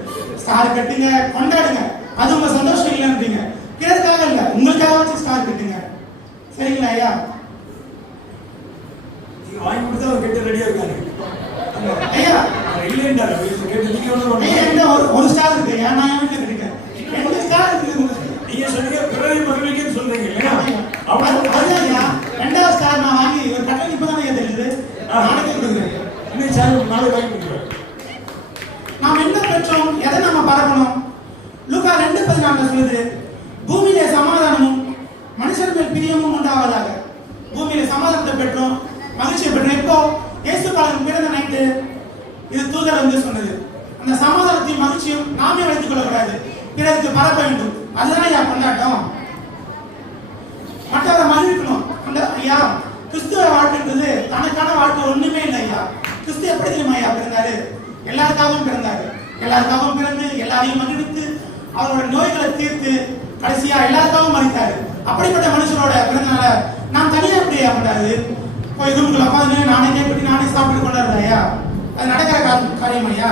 ஸ்டார் கட்டுங்க கொண்டாடுங்க, அது உங்க சந்தோஷம் இல்லைன்றீங்க. பிறருக்காக இல்ல, உங்களுக்காக வச்சு ஸ்டார் கட்டுங்க. சரிங்களா ஐயா? நீங்க வாங்கி கொடுத்தா அவர் கெட்ட ரெடியா இருக்காரு ஐயா இல்லைன்றாரு கேட்டு நீங்க ஒண்ணு ஐயா என்ன ஒரு ஸ்டார் இருக்கு ஐயா, நான் என் வீட்டுல கட்டிட்டேன், 2 ஸ்டார் இருக்கு. நீங்க சொன்னீங்க பிறரை மகிழ்விக்கன்னு சொல்றீங்க இல்லையா? அதுதான் ஐயா 2வது ஸ்டார் நான் வாங்கி ஒரு கட்டணம் இப்பதான் ஐயா தெரியுது, நாளைக்கே கொடுக்குறேன். இன்னைக்கு சாயங்காலம் நாளை வாங்கி கொடுக்குறேன். நாம் என்ன பெற்றோம், எதை நாம பரப்பணும்? லூக்கா 2:14 சொல்லுது, பூமியிலே சமாதானமும் மனுஷன் மேல் பிரியமும் உண்டாவதாக. பூமியிலே சமாதானத்தை பெற்றோம், மகிழ்ச்சியை பெற்றோம். இப்போ இயேசு பாலன் பிறந்த நைட்டு இது தூதர் வந்து சொன்னது, அந்த சமாதானத்தையும் மகிழ்ச்சியும் நாமே வைத்துக் கொள்ளக்கூடாது, பிறருக்கு பரப்ப வேண்டும். அதுதான் ஐயா கொண்டாட்டம். மற்றவரை மகிழ்விக்கணும். அந்த ஐயா கிறிஸ்துவ வாழ்க்கைன்றது தனக்கான வாழ்க்கை ஒண்ணுமே இல்லை ஐயா. கிறிஸ்து எப்படி தெரியுமா ஐயா பிறந்தாரு? எல்லாருக்காகவும் பிறந்தாரு. எல்லாருக்காகவும் பிறந்து எல்லாரையும் மகிழ்வித்து அவரோட நோய்களை தீர்த்து கடைசியா எல்லாருக்காகவும் மறித்தாரு. அப்படிப்பட்ட மனுஷனோட பிறந்தனால நான் தனியா எப்படி பண்ணாரு? போய் ரூமுக்குள்ள உட்காந்து நானே கேட்டு நானே சாப்பிட்டு கொண்டாடுறேன் ஐயா. அது நடக்கிற காரியம் ஐயா.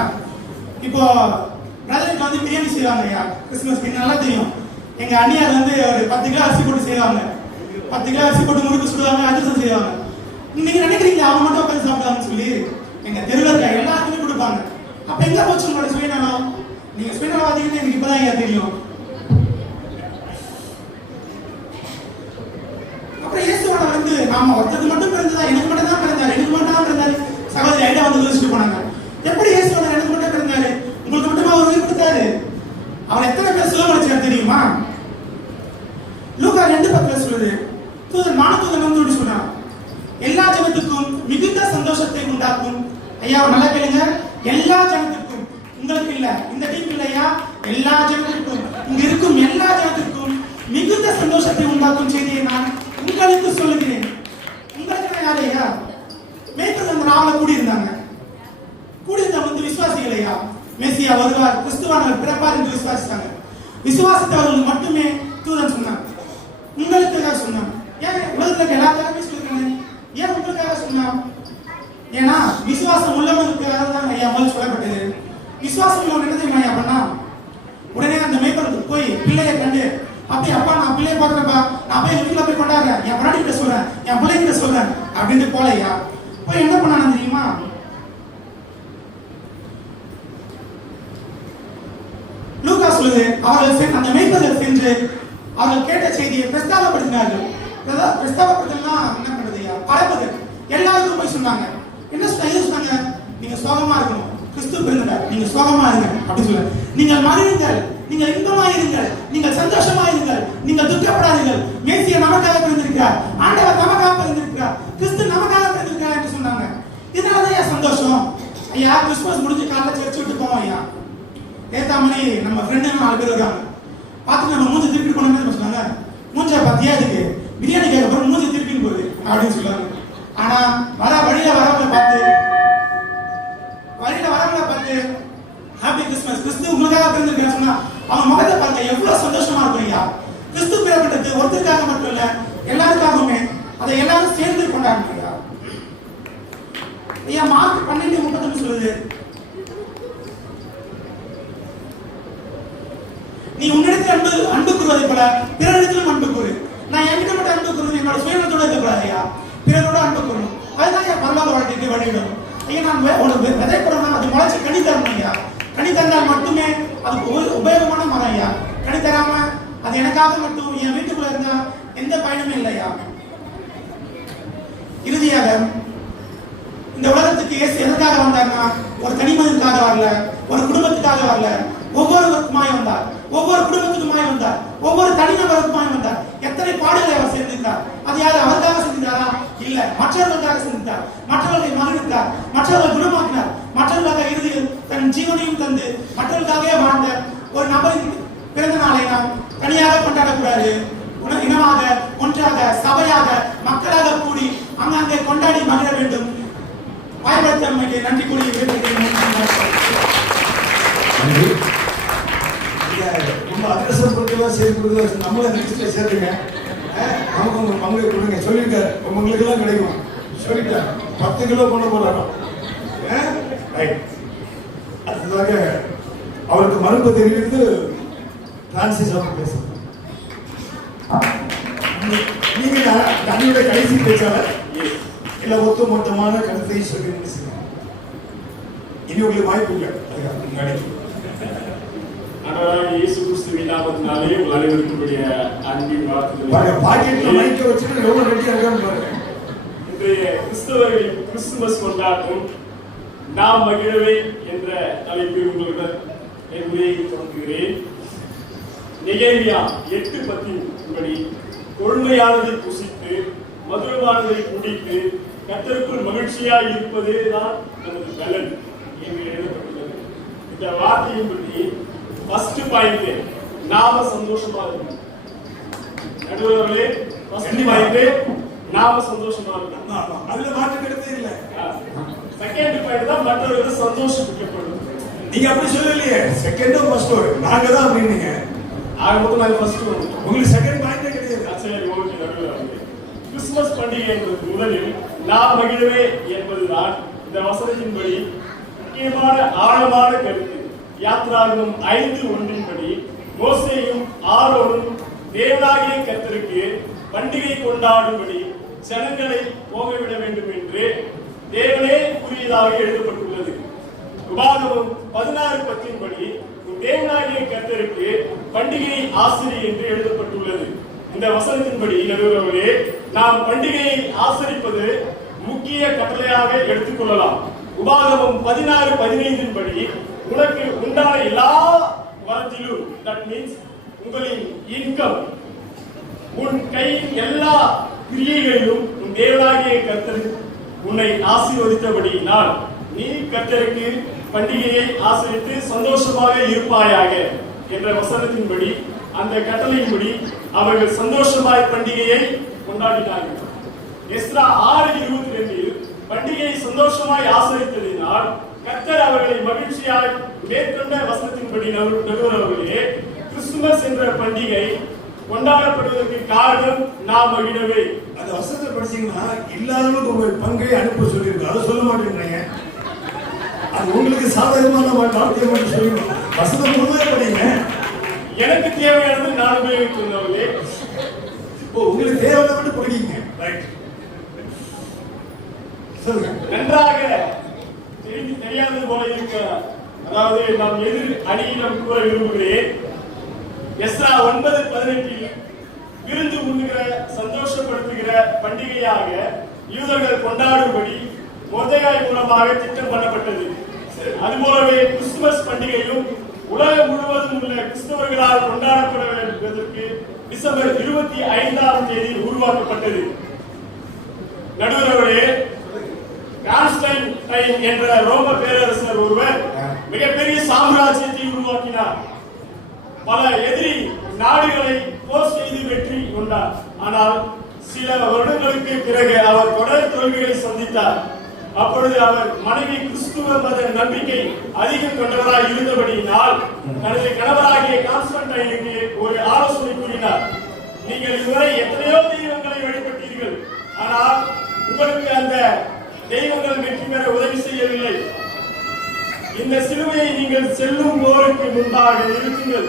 இப்போ பிரதருக்கு வந்து பிரியாணி செய்வாங்க ஐயா கிறிஸ்துமஸ்க்கு, நல்லா தெரியும். எங்க அண்ணியார் வந்து ஒரு 10 கிலோ அரிசி போட்டு செய்வாங்க, 10 கிலோ அரிசி போட்டு முறுக்கு சுடுவாங்க, அதிரசம் செய்வாங்க. நீங்க நினைக்கிறீங்க அவங்க மட்டும் உட்காந்து சாப்பிடுவாங்கன்னு சொல்லி? எங்க தெருவில் இருக்க எல்லாருக்குமே கொடுப்பாங்க. அப்ப எங்க போச்சு உங்களோட சுயநலம்? நீங்க சுயநலவாதின்னு எனக்கு இப்பதான் ஐயா தெரியும். அப்புறம் இயேசுவோட வந்து நாம ஒருத்தருக்கு மட்டும் பிறந்ததா, எனக்கு மட்டும் தான் பிறந்தாரு, எனக்கு மட்டும் தான் பிறந்தாரு. சகோதரி ஐயா வந்து யோசிச்சுட்டு போனாங்க, எப்படி இயேசுவோட எனக்கு மட்டும் பிறந்தாரு, உங்களுக்கு மட்டுமா அவர் உயிர் கொடுத்தாரு? அவன் எத்தனை பேர் சுலபடிச்சார் தெரியுமா? லூக்கா 2:10 சொல்லுது, தூதன் மானதூதன் வந்து சொன்னான், எல்லா ஜனத்துக்கும் மிகுந்த சந்தோஷத்தை உண்டாக்கும். ஐயா நல்லா கேளுங்க, எல்லா ஜனத்துக்கும், உங்களுக்கு இல்ல, இந்த டீம் இல்லையா, எல்லா ஜனத்துக்கும், இங்க இருக்கும் எல்லா ஜனத்துக்கும் மிகுந்த சந்தோஷத்தை உண்டாக்கும் செய்தியை நான் உங்களுக்கு சொல்லுகிறேன். உங்களுக்கு யாரு ஐயா? மேய்ப்பர்கள் அந்த நாவல கூடியிருந்தாங்க. கூடியிருந்தவங்க வந்து விசுவாசிகள் ஐயா, மேசியா வருவார், கிறிஸ்துவானவர் பிறப்பார் என்று விசுவாசித்தாங்க. விசுவாசித்தவர்களுக்கு மட்டுமே தூதன் சொன்னான், உங்களுக்காக சொன்னான். ஏன் உலகத்துல எல்லாருக்காகவே சொல்லிருக்காங்க, ஏன் உங்களுக்காக சொன்னான்? ஏன்னா விசுவாசம் உள்ளவங்களுக்காக தான் ஐயா முதல் சொல்லப்பட்டது. விசுவாசம் உள்ளவங்க என்ன தெரியுமா ஐயா பண்ணா? உடனே அந்த மேய்ப்பருக்கு போய் பிள்ளையை கண்டு, அப்படி அப்பா நான் பிள்ளையை பார்க்கறப்பா, நான் போய் வீட்டுல போய் கொண்டாடுறேன், என் முன்னாடி கிட்ட சொல்றேன், என் பிள்ளைகிட்ட சொல்றேன் அப்படின்ட்டு போலையா போய் என்ன பண்ணானு தெரியுமா? லூக்கா சொல்லுது, அவர்கள் அந்த மேய்ப்பர்கள் சென்று அவர்கள் கேட்ட செய்தியை பிரஸ்தாபப்படுத்தினார்கள். பிரஸ்தாபப்படுத்தலாம் என்ன பண்றது ஐயா? பரப்புகள் எல்லாருக்கும் போய் சொன்னாங்க. என்ன சொன்னாங்க? நீங்க சோகமா இருக்கணும், கிறிஸ்து பிறந்தார், நீங்க சோகமா இருங்க அப்படின்னு சொல்ல, நீங்கள் மகிழுங்கள், நீங்கள் இன்பமா இருங்கள், நீங்கள் சந்தோஷமா இருங்கள், நீங்கள் துக்கப்படாதீர்கள், மேசியா நமக்காக பிறந்திருக்கிறார், ஆண்டவர் நமக்காக பிறந்திருக்கிறார், கிறிஸ்து நமக்காக பிறந்திருக்கிறார் என்று சொன்னாங்க. இதனாலதான் ஐயா சந்தோஷம். ஐயா கிறிஸ்துமஸ் முடிஞ்சு காலைல சர்ச் விட்டு போவோம் ஐயா, ஏத்தாமணி நம்ம ஃப்ரெண்டு 4 பேர் இருக்காங்க, பார்த்து நம்ம மூஞ்சி திருப்பி போனோம்னு சொன்னாங்க. மூஞ்சா பார்த்தியா இதுக்கு பிரியாணி கேட்க போற மூஞ்சி திருப்பின்னு போகுது அப்படின்னு சொல்லுவாங்க. ஆனா வழியில வரவங்களை பார்த்து ஹாப்பி கிறிஸ்மஸ், கிறிஸ்து உங்களுக்காக பிறந்திருக்கேன்னு சொன்னா அவங்க முகத்தை பாருங்க எவ்வளவு சந்தோஷமா இருக்கும் ஐயா. கிறிஸ்து பிறப்பட்டது ஒருத்தருக்காக மட்டும் இல்ல, எல்லாருக்காகவுமே. அதை எல்லாரும் சேர்ந்து கொண்டாடணும் ஐயா. ஐயா மார்க் 12:31 சொல்லுது, நீ உன்னிடத்தில் அன்பு கூறுவதை போல பிறரிடத்திலும் அன்பு கூறு. நான் என்கிட்ட மட்டும் அன்பு கூறுவது என்னோட சுயநலத்தோட இருக்கக்கூடாது ஐயா, பிறரோட அன்பு கூறணும். அதுதான் என் பரலோக வாழ்க்கைக்கு வழிவிடும் ஐயா. நான் உனக்கு விதை போடணும், அது முளைச்சி கனி தரணும் ஐயா. கனி தந்தால் மட்டுமே அதுக்கு உபயோகமான மரம் ஐயா. கனி தராம அது எனக்காக மட்டும் என் வீட்டுக்குள்ள இருந்தா எந்த பயனுமே இல்லையா. இறுதியாக இந்த உலகத்துக்கு இயேசு எதற்காக வந்தார்னா, ஒரு தனி மனிதனுக்காக வரல, ஒரு குடும்பத்துக்காக வரல, ஒவ்வொருவருக்குமாய் வந்தார், ஒவ்வொரு குடும்பத்துக்குமாய் வந்தார், ஒவ்வொரு தனிநபருக்குமாய் வந்தார். எத்தனை பாடுகளை அவர் செஞ்சிருந்தார். அது யாரு அவருக்காக செஞ்சிருந்தாரா? இல்ல, மற்றவர்களுக்காக செஞ்சிருந்தார். மற்றவர்களை மகிழ்ந்தார், மற்றவர்களை குணமாக்கினார், மற்றவர்களுக்காக இறுதியில் தன் ஜீவனையும் தந்து மற்றவர்களுக்காகவே வாழ்ந்த ஒரு நபரின் பிறந்த நாளை நாம் தனியாக கொண்டாடக்கூடாது. இனமாக, ஒன்றாக, சபையாக, மக்களாக கூடி அங்கங்கே கொண்டாடி மகிழ வேண்டும். வாய்ப்பளித்தமைக்கு நன்றி கூறி ரொம்ப அதிரசம் கொடுக்கலாம், சேர்த்து கொடுக்கலாம், நம்மள நினைச்சுட்டு சேர்த்துங்க, நமக்கு உங்க பங்கு கொடுங்க சொல்லியிருக்காரு, உங்களுக்கு எல்லாம் கிடைக்கும் சொல்லிட்டார். 10 கிலோ கொண்டு போறாராம். ரைட். அதுக்காக அவருக்கு மறுப்பு தெரிவித்து பிரான்சிஸ் அவர் பேசுறார். நீங்க தன்னுடைய கடைசி பேச்சாளர் இல்ல ஒத்து மொத்தமான கருத்தை சொல்லி முடிச்சுங்க. இனி உங்களுக்கு வாய்ப்பு இல்லை. முன்னாடி ஆண்டவராகிய இயேசு கிறிஸ்துவின் நாமத்தினாலே உங்கள் அனைவருக்குடைய அன்பின் வாழ்த்துக்களை பாக்கெட்ல மைக்க வச்சுட்டு எவ்வளவு ரெடியா இருக்கான்னு பாருங்க. இன்றைய கிறிஸ்தவர்களின் கிறிஸ்துமஸ் கொண்டாட்டம் நாம் மகிழவே என்ற தலைப்பில் உங்களுடன் என் உரையை தொடங்குகிறேன். நெகேமியா 8:10 படி கொள்மையானதை புசித்து மதுரமானதை குடித்து கர்த்தருக்குள் மகிழ்ச்சியாய் இருப்பதே தான் நமது பலன் என்று எழுதப்பட்டுள்ளது. இந்த வார்த்தையின் பற்றி ஃபர்ஸ்ட் பாயிண்ட் நாம சந்தோஷமா இருக்கணும். நடுவர்களே ஃபர்ஸ்ட் பாயிண்ட் நாம சந்தோஷமா இருக்கணும். அதுல மாற்று கருத்தே இல்ல. செகண்ட் பாயிண்ட் தான் மற்றவர்கள் சந்தோஷப்படுத்தணும். நீங்க அப்படி சொல்லலையே. செகண்டும் ஃபர்ஸ்ட் நாங்க தான் அப்படின்னீங்க. ஆக மொத்தம் அது ஃபர்ஸ்ட் உங்களுக்கு செகண்ட் பாயிண்டே கிடையாது. சரி, ஓகே. நடுவர்களே கிறிஸ்துமஸ் பண்டிகை என்பது முதலில் நாம் மகிழவே என்பதுதான் இந்த வசனத்தின்படி முக்கியமான ஆழமான கருத்து. யாத்ராகமம் 5:1 மோசேயும் ஆரோனும் தேவனாகிய கர்த்தருக்கு பண்டிகை கொண்டாடும்படி ஜனங்களை போகவிட வேண்டும் என்று தேவனே கூறியதாக எழுதப்பட்டுள்ளது. உபாகமம் 16:10 தேவனாகிய கர்த்தருக்கு பண்டிகையை ஆசிரி என்று எழுதப்பட்டுள்ளது. இந்த வசனத்தின்படி நடுவர்களே நாம் பண்டிகையை ஆசரிப்பது முக்கிய கட்டளையாக எடுத்துக்கொள்ளலாம். உபாகமம் 16:15 உனக்கு உண்டான எல்லா வரத்திலும், தட் மீன்ஸ் உங்களின் இன்கம், உன் கையின் எல்லா கிரியைகளிலும் உன் தேவனாகிய கர்த்தர் உன்னை ஆசீர்வதித்தபடியினால் நீ கர்த்தருக்கு பண்டிகையை ஆசரித்து சந்தோஷமாக இருப்பாயாக என்ற வசனத்தின்படி, அந்த கட்டளையின்படி அவர்கள் சந்தோஷமாய் பண்டிகையை கொண்டாடினார்கள். எஸ்ரா 6:22 பண்டிகையை சந்தோஷமாய் ஆசரித்ததினால் கர்த்தர் அவர்களை மகிழ்ச்சியாய் மேற்கொண்ட வசனத்தின்படி நடுவர்களே கிறிஸ்துமஸ் என்ற பண்டிகை கொண்டாடப்படுவதற்கு காரணம் நாம் மகிழவே. அந்த வசனத்தை படிச்சீங்கன்னா இல்லாதவங்களுக்கு உங்கள் பங்கை அனுப்ப சொல்லியிருக்கு. அதை சொல்ல மாட்டேங்கிறீங்க. அது உங்களுக்கு சாதகமான வார்த்தையை மட்டும் சொல்லுங்க. வசனம் முழுமையாக படிங்க. எனக்கு தேவையானது நான் உபயோகிக்கிறவர்களே. உங்களுக்கு தேவையான மட்டும் படிங்க. ரைட், சொல்லுங்க. நன்றாக தெரியாதது போல இருக்க, அதாவது நாம் எதிர் அணியிடம் கூற விரும்புகிறேன். எஸ்ரா 9:18 விருந்து உண்ணுகிற சந்தோஷப்படுத்துகிற பண்டிகையாக யூதர்கள் கொண்டாடும்படி மொர்தெகாய் மூலமாக திட்டம் பண்ணப்பட்டது. அதுபோலவே கிறிஸ்துமஸ் பண்டிகையும் உலகம் முழுவதும் உள்ள கிறிஸ்தவர்களால் கொண்டாடப்படுவதற்கு டிசம்பர் 25 உருவாக்கப்பட்டது. நடுவர்களே கான்ஸ்டன்டைன் என்ற ரோம பேரரசர் ஒருவர் மிகப்பெரிய சாம்ராஜ்யத்தை உருவாக்கினார். பல எதிரி நாடுகளை போர் செய்து வெற்றி கொண்டார். ஆனால் சில வருடங்களுக்கு பிறகு அவர் தொடர் தோல்விகளை சந்தித்தார். அப்பொழுது அவர் மனைவி கிறிஸ்துவ மத நம்பிக்கை அதிகம் கொண்டவராய் இருந்தபடியினால் தனது கணவராகிய கான்ஸ்டன்டைனுக்கு ஒரு ஆலோசனை கூறினார். நீங்கள் இதுவரை எத்தனையோ தெய்வங்களை வழிபட்டீர்கள், ஆனால் உங்களுக்கு அந்த தெய்வங்கள் வெற்றி பெற உதவி செய்யவில்லை. இந்த சிலுவையை நீங்கள் செல்லும் போருக்கு முன்பாக நிறுத்துங்கள்.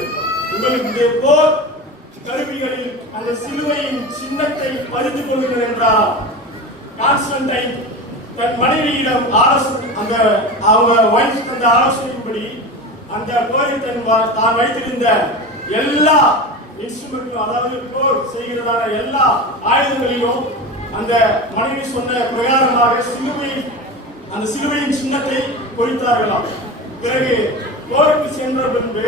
உங்களுக்கு போர் கருவிகளில் அந்த சிலுவையின் சின்னத்தை பதிந்து கொள்ளுங்கள் என்றார். கான்ஸ்டன்டைன் தன் மனைவியிடம் அவங்க வைஃப் தந்த ஆலோசனையின்படி அந்த போரில் தான் வைத்திருந்த எல்லா இன்ஸ்ட்ருமெண்ட்டும், அதாவது போர் செய்கிறதான எல்லா ஆயுதங்களிலும் அந்த மனைவி சொன்ன பிரகாரமாக அந்த சிலுவையின் சின்னத்தை பொறித்தார்களாம். பிறகு போருக்கு சென்ற பின்பு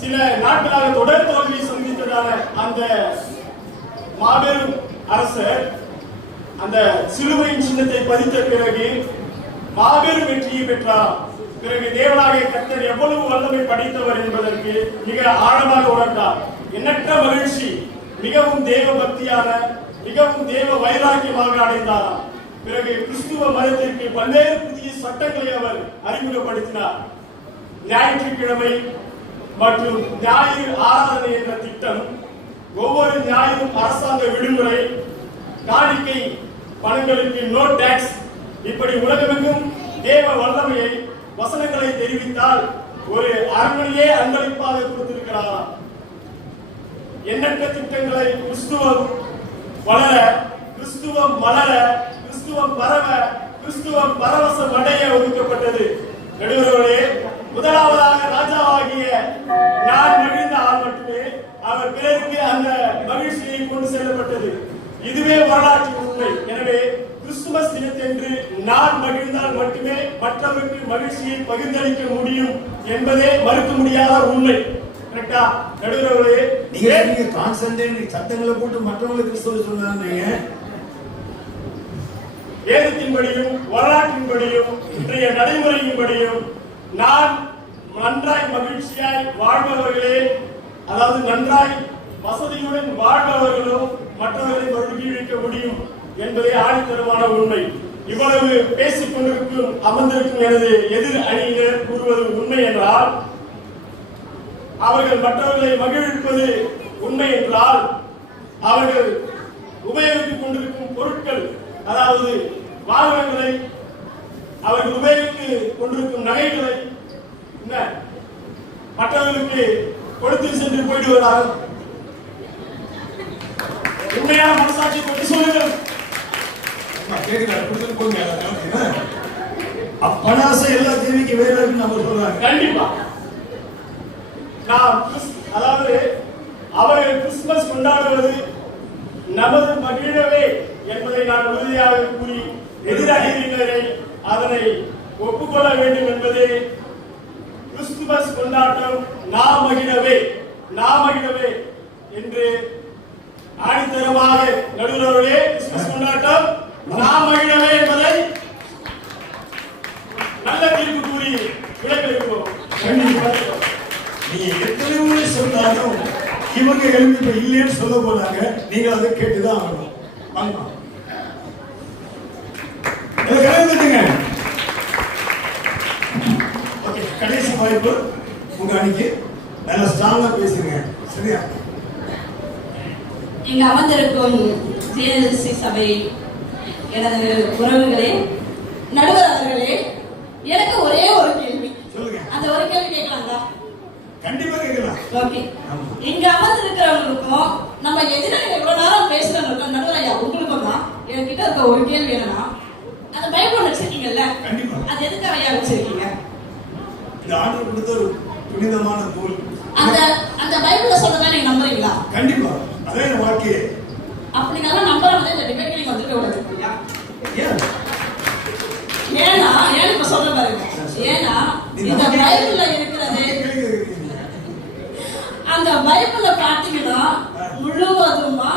சில நாட்களாக தொடர் தோல்வி சந்தித்ததான அந்த மாபெரும் அரசர் அந்த சிலுவையின் சின்னத்தை பதித்த பிறகு மாபெரும் வெற்றியை பெற்றார். பிறகு தேவனாகிய கர்த்தர் எவ்வளவு வல்லமை படைத்தவர் என்பதற்கு மிக ஆழமாக உணர்ந்தார். எண்ணற்ற மகிழ்ச்சி, மிகவும் தேவ பக்தியான, மிகவும் தேவ வைராக்கியமாக அடைந்தாராம். பிறகு கிறிஸ்துவ மதத்திற்கு பல்வேறு புதிய சட்டங்களை அவர் அறிமுகப்படுத்தினார். ஞாயிற்றுக்கிழமை மற்றும் ஞாயிறு ஆராதனை என்ற திட்டம், ஒவ்வொரு ஞாயிறும் அரசாங்க விடுமுறை, காணிக்கை பணங்களுக்கு நோ டாக்ஸ், இப்படி உலகமெங்கும் தேவ வல்லமையை வசனங்களை தெரிவித்தால் ஒரு அரண்மனையே அன்பளிப்பாக கொடுத்திருக்கிறாராம். எண்ணற்ற திட்டங்களை கிறிஸ்துவம் வளர, கிறிஸ்துவம் மலர, கிறிஸ்துவம் பரவ, கிறிஸ்துவம் பரவசம் அடைய ஒதுக்கப்பட்டது. நடுவர்களே, முதலாவதாக ராஜாவாகிய நான் மகிழ்ந்த ஆள் மட்டுமே அவர் பிறருக்கு அந்த மகிழ்ச்சியை கொண்டு செல்லப்பட்டது. இதுவே வரலாற்று உண்மை. எனவே கிறிஸ்துமஸ் தினத்தன்று நான் மகிழ்ந்தால் மட்டுமே மற்றவருக்கு மகிழ்ச்சியை பகிர்ந்தளிக்க முடியும் என்பதே மறுக்க முடியாத உண்மை. கரெக்டா நடுவர்களே? நீங்க கான்ஸ்டன்ட் சட்டங்களை போட்டு மற்றவங்களுக்கு கிறிஸ்துவ சொன்னாங்க. வேதத்தின்படியும் வரலாற்றின்படியும் இன்றைய நடைமுறையின்படியும் நான் நன்றாய் மகிழ்ச்சியாய் வாழ்பவர்களே, அதாவது நன்றாய் வசதியுடன் வாழ்பவர்களும் மற்றவர்களை மகிழ்விக்க முடியும் என்பதே ஆணித்தரமான உண்மை. இவ்வளவு பேசிக் கொண்டிருக்கும் அமர்ந்திருக்கும் எனது எதிர் அணியினர் கூறுவது உண்மை என்றால், அவர்கள் மற்றவர்களை மகிழ்விப்பது உண்மை என்றால், அவர்கள் உபயோகித்துக் கொண்டிருக்கும் பொருட்கள், அதாவது வாகனங்களை, அவர்கள் உபயோகித்துக் கொண்டிருக்கும் நகைகளை மற்றவர்களுக்கு கொடுத்து சென்று போயிடுவார்கள். உண்மையான மனசாட்சி கொண்டு சொல்லுங்கள். அப்பனாசை எல்லா தேவிக்கு வேற நம்ம சொல்றாங்க. கண்டிப்பா அதாவது அவர்கள் கிறிஸ்துமஸ் கொண்டாடுவது நமது மகிழவே என்பதை நான் உறுதியாக கூறி எதிராளியினரை அதனை ஒப்புக்கொள்ள வேண்டும் என்பதே கிறிஸ்துமஸ் கொண்டாட்டம் நாம் மகிழவே என்று ஆணித்தரமாக நடுவர்களே, கிறிஸ்துமஸ் கொண்டாட்டம் நாம் மகிழவே என்பதை நல்ல தீர்ப்பு கூறி விடைபெறுகிறோம். நீங்க எத்தனை முறை சொன்னாலும் இவங்க எழுதி இப்ப இல்லைன்னு சொல்ல போறாங்க. நீங்க அதை கேட்டுதான் ஆகணும். வாங்க கடைசி வாய்ப்பு உங்க அன்னைக்கு நல்ல ஸ்ட்ராங்கா பேசுங்க. சரியா? இங்க அமர்ந்திருக்கும் ஜேஎஸ்சி சபை எனது உறவுகளே, நடுவர் அவர்களே, எனக்கு ஒரே ஒரு கேள்வி. சொல்லுங்க. அந்த ஒரு கேள்வி கேட்கலாங்களா? கண்டிப்பா கேட்கலாம். ஓகே. இங்க அமர்ந்திருக்கிறவங்களுக்கும் நம்ம எதிராக இவ்வளவு நேரம் பேசுறவங்களுக்கும் நடுவர் ஐயா உங்களுக்கும் தான் என்கிட்ட இருக்க ஒரு கேள்வி என்னன்னா, அந்த பைபிள் வச்சிருக்கீங்கல்ல, கண்டிப்பா அது எதுக்காக ஐயா வச்சிருக்கீங்க? இந்த ஆண்டவர் கொடுத்த ஒரு புனிதமான நூல். அந்த பைபிள்ல சொல்றதா நீங்க நம்புறீங்களா? கண்டிப்பா. அதே என் வாழ்க்கையே. அப்படினால நம்புறவங்க இந்த டிபேட் நீங்க வந்துட்டு விடுறீங்க. ஏன்னா இப்ப சொல்ற பாருங்க. ஏன்னா இந்த பைபிள்ல இருக்கிறது, அந்த பைபிள்ல பாத்தீங்கன்னா முழுவதுமா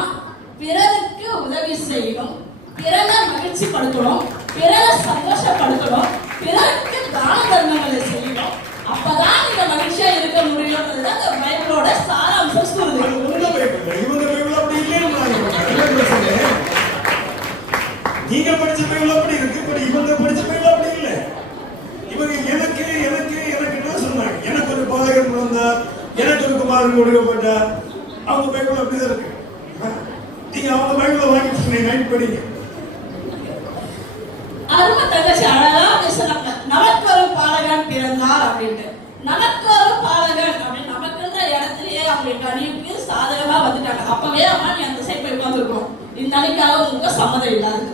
பிறருக்கு உதவி செய்யணும், பிறரை மகிழ்ச்சி படுத்தணும், பிறரை சந்தோஷப்படுத்தணும், பிறருக்கு தான தர்மங்களை செய்யணும். அப்பதான் நீங்க மகிழ்ச்சியா இருக்க முடியும்ன்றது அந்த பைபிளோட சாராம்சம் சொல்லுது. நீங்க படிச்ச பைபிள் அப்படி இருக்கு, இவங்க படிச்ச பைபிள் அப்படி இல்ல. இவங்க எனக்கு எனக்கு எனக்கு என்ன சொன்னாங்க, எனக்கு ஒரு பாலகன் பிறந்தார், எனக்கு ஒரு குமாரன் கொடுக்கப்பட்டார். அவங்க பைபிள் அப்படிதான் இருக்கு. நீங்க அவங்க பைபிளை வாங்கி நைட் படிங்க. அருமை தங்கச்சி அழகா பேசுறாங்க. நமக்கு ஒரு பாலகன் பிறந்தார் அப்படின்ட்டு, நமக்கு ஒரு பாலகன் அப்படின்னு நமக்குன்ற இடத்துலயே அவங்க அணிவுக்கு சாதகமா வந்துட்டாங்க. அப்பவே அம்மா நீ அந்த சைட் போய் உட்காந்துருக்கோம். இந்த அன்னைக்காக உங்களுக்கு சம்மதம் இல்லாது.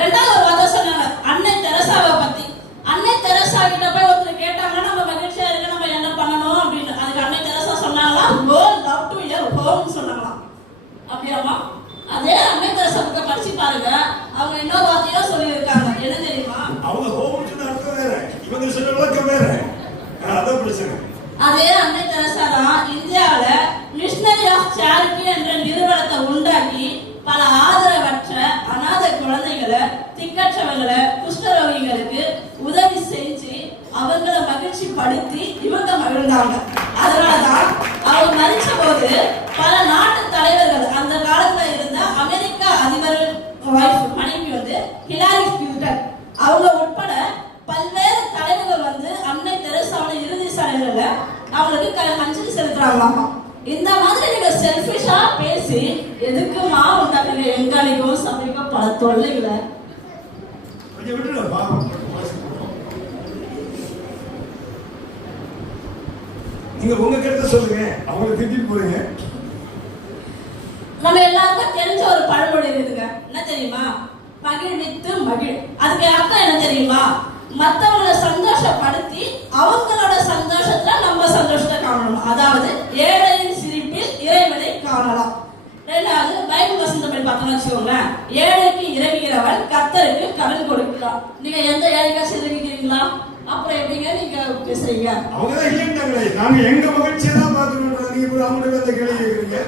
ரெண்டாவது ஒரு வார்த்தை சொன்னாங்க அன்னை தெரசாவை பத்தி. அன்னை தெரசா கிட்ட போய் ஒருத்தர் கேட்டாங்கன்னா நம்ம மகிழ்ச்சியா இருக்க நம்ம என்ன பண்ணணும் அப்படின்னு, அதுக்கு அன்னை தெரசா சொன்னாங்களா, கோ லவ் டு யுவர் ஹோம் சொன்னாங்களாம். அப்படியாமா? அதே அன்னை தெரசா புக்க படிச்சு பாருங்க. அவங்க இன்னொரு வார்த்தையா சொல்லி இருக்காங்க. என்ன தெரியுமா? அவங்க ஹோம் சொன்ன அர்த்தம் வேற, இவங்க சொன்ன விளக்கம் வேற. அதான் பிரச்சனை. அதே அன்னை தெரசா தான் இந்தியாவில மிஷனரி ஆஃப் சேரிட்டி என்ற நிறுவனத்தை உண்டாக்கி பல ஆதரவற்ற அநாத குழந்தைகளை, திக்கற்றவங்களை, குஷ்டரோகிகளுக்கு உதவி செஞ்சு அவங்கள மகிழ்ச்சி படுத்தி இவங்க மகிழ்ந்தாங்க. அதனாலதான் அவங்க மறிச்ச போது பல நாட்டு தலைவர்கள், அந்த காலத்துல இருந்த அமெரிக்க அதிபர் மனைவி வந்து ஹிலாரி கிளின்டன், அவங்க உட்பட பல்வேறு தலைவர்கள் வந்து அன்னை தெரசாவோட இறுதி சடங்குல அவங்களுக்கு அஞ்சலி செலுத்துறாங்களாமா. இந்த மாதிரி நீங்க செல்ஃபிஷா பேசி எதுக்குமா உண்டாக்குங்க எங்களுக்கும் சபைக்கும் பல தொல்லைகளை கொஞ்சம் விட்டுட பாவம். நீங்க உங்க கருத்தை சொல்லுங்க, அவங்களை திட்டிட்டு போறீங்க. நம்ம எல்லாருக்கும் தெரிஞ்ச ஒரு பழமொழி இருக்குங்க, என்ன தெரியுமா? மகிழ்வித்து மகிழ். அதுக்கு அர்த்தம் என்ன தெரியுமா? மற்றவங்களை சந்தோஷப்படுத்தி அவங்களோட சந்தோஷத்துல நம்ம சந்தோஷத்தை காணணும். அதாவது ஏழையின் சிரிப்பில் இறைவனை காணலாம். ரெண்டாவது பைபிள் வசனத்தை போய் பார்த்தோம்னு வச்சுக்கோங்களேன், ஏழைக்கு இறங்குகிறவன் கர்த்தருக்கு கடன் கொடுக்கிறான். நீங்க எந்த ஏழைக்கா சிரிக்கிறீங்களா? அப்புறம் எப்படிங்க நீங்க பேசுறீங்க? அவங்கதான் இல்லைன்றாங்களே, நாங்க எங்க மகிழ்ச்சியை தான் பார்க்கணும். நீங்க இப்போ அவங்களுக்கு அந்த கேள்வி கேட்குறீங்க.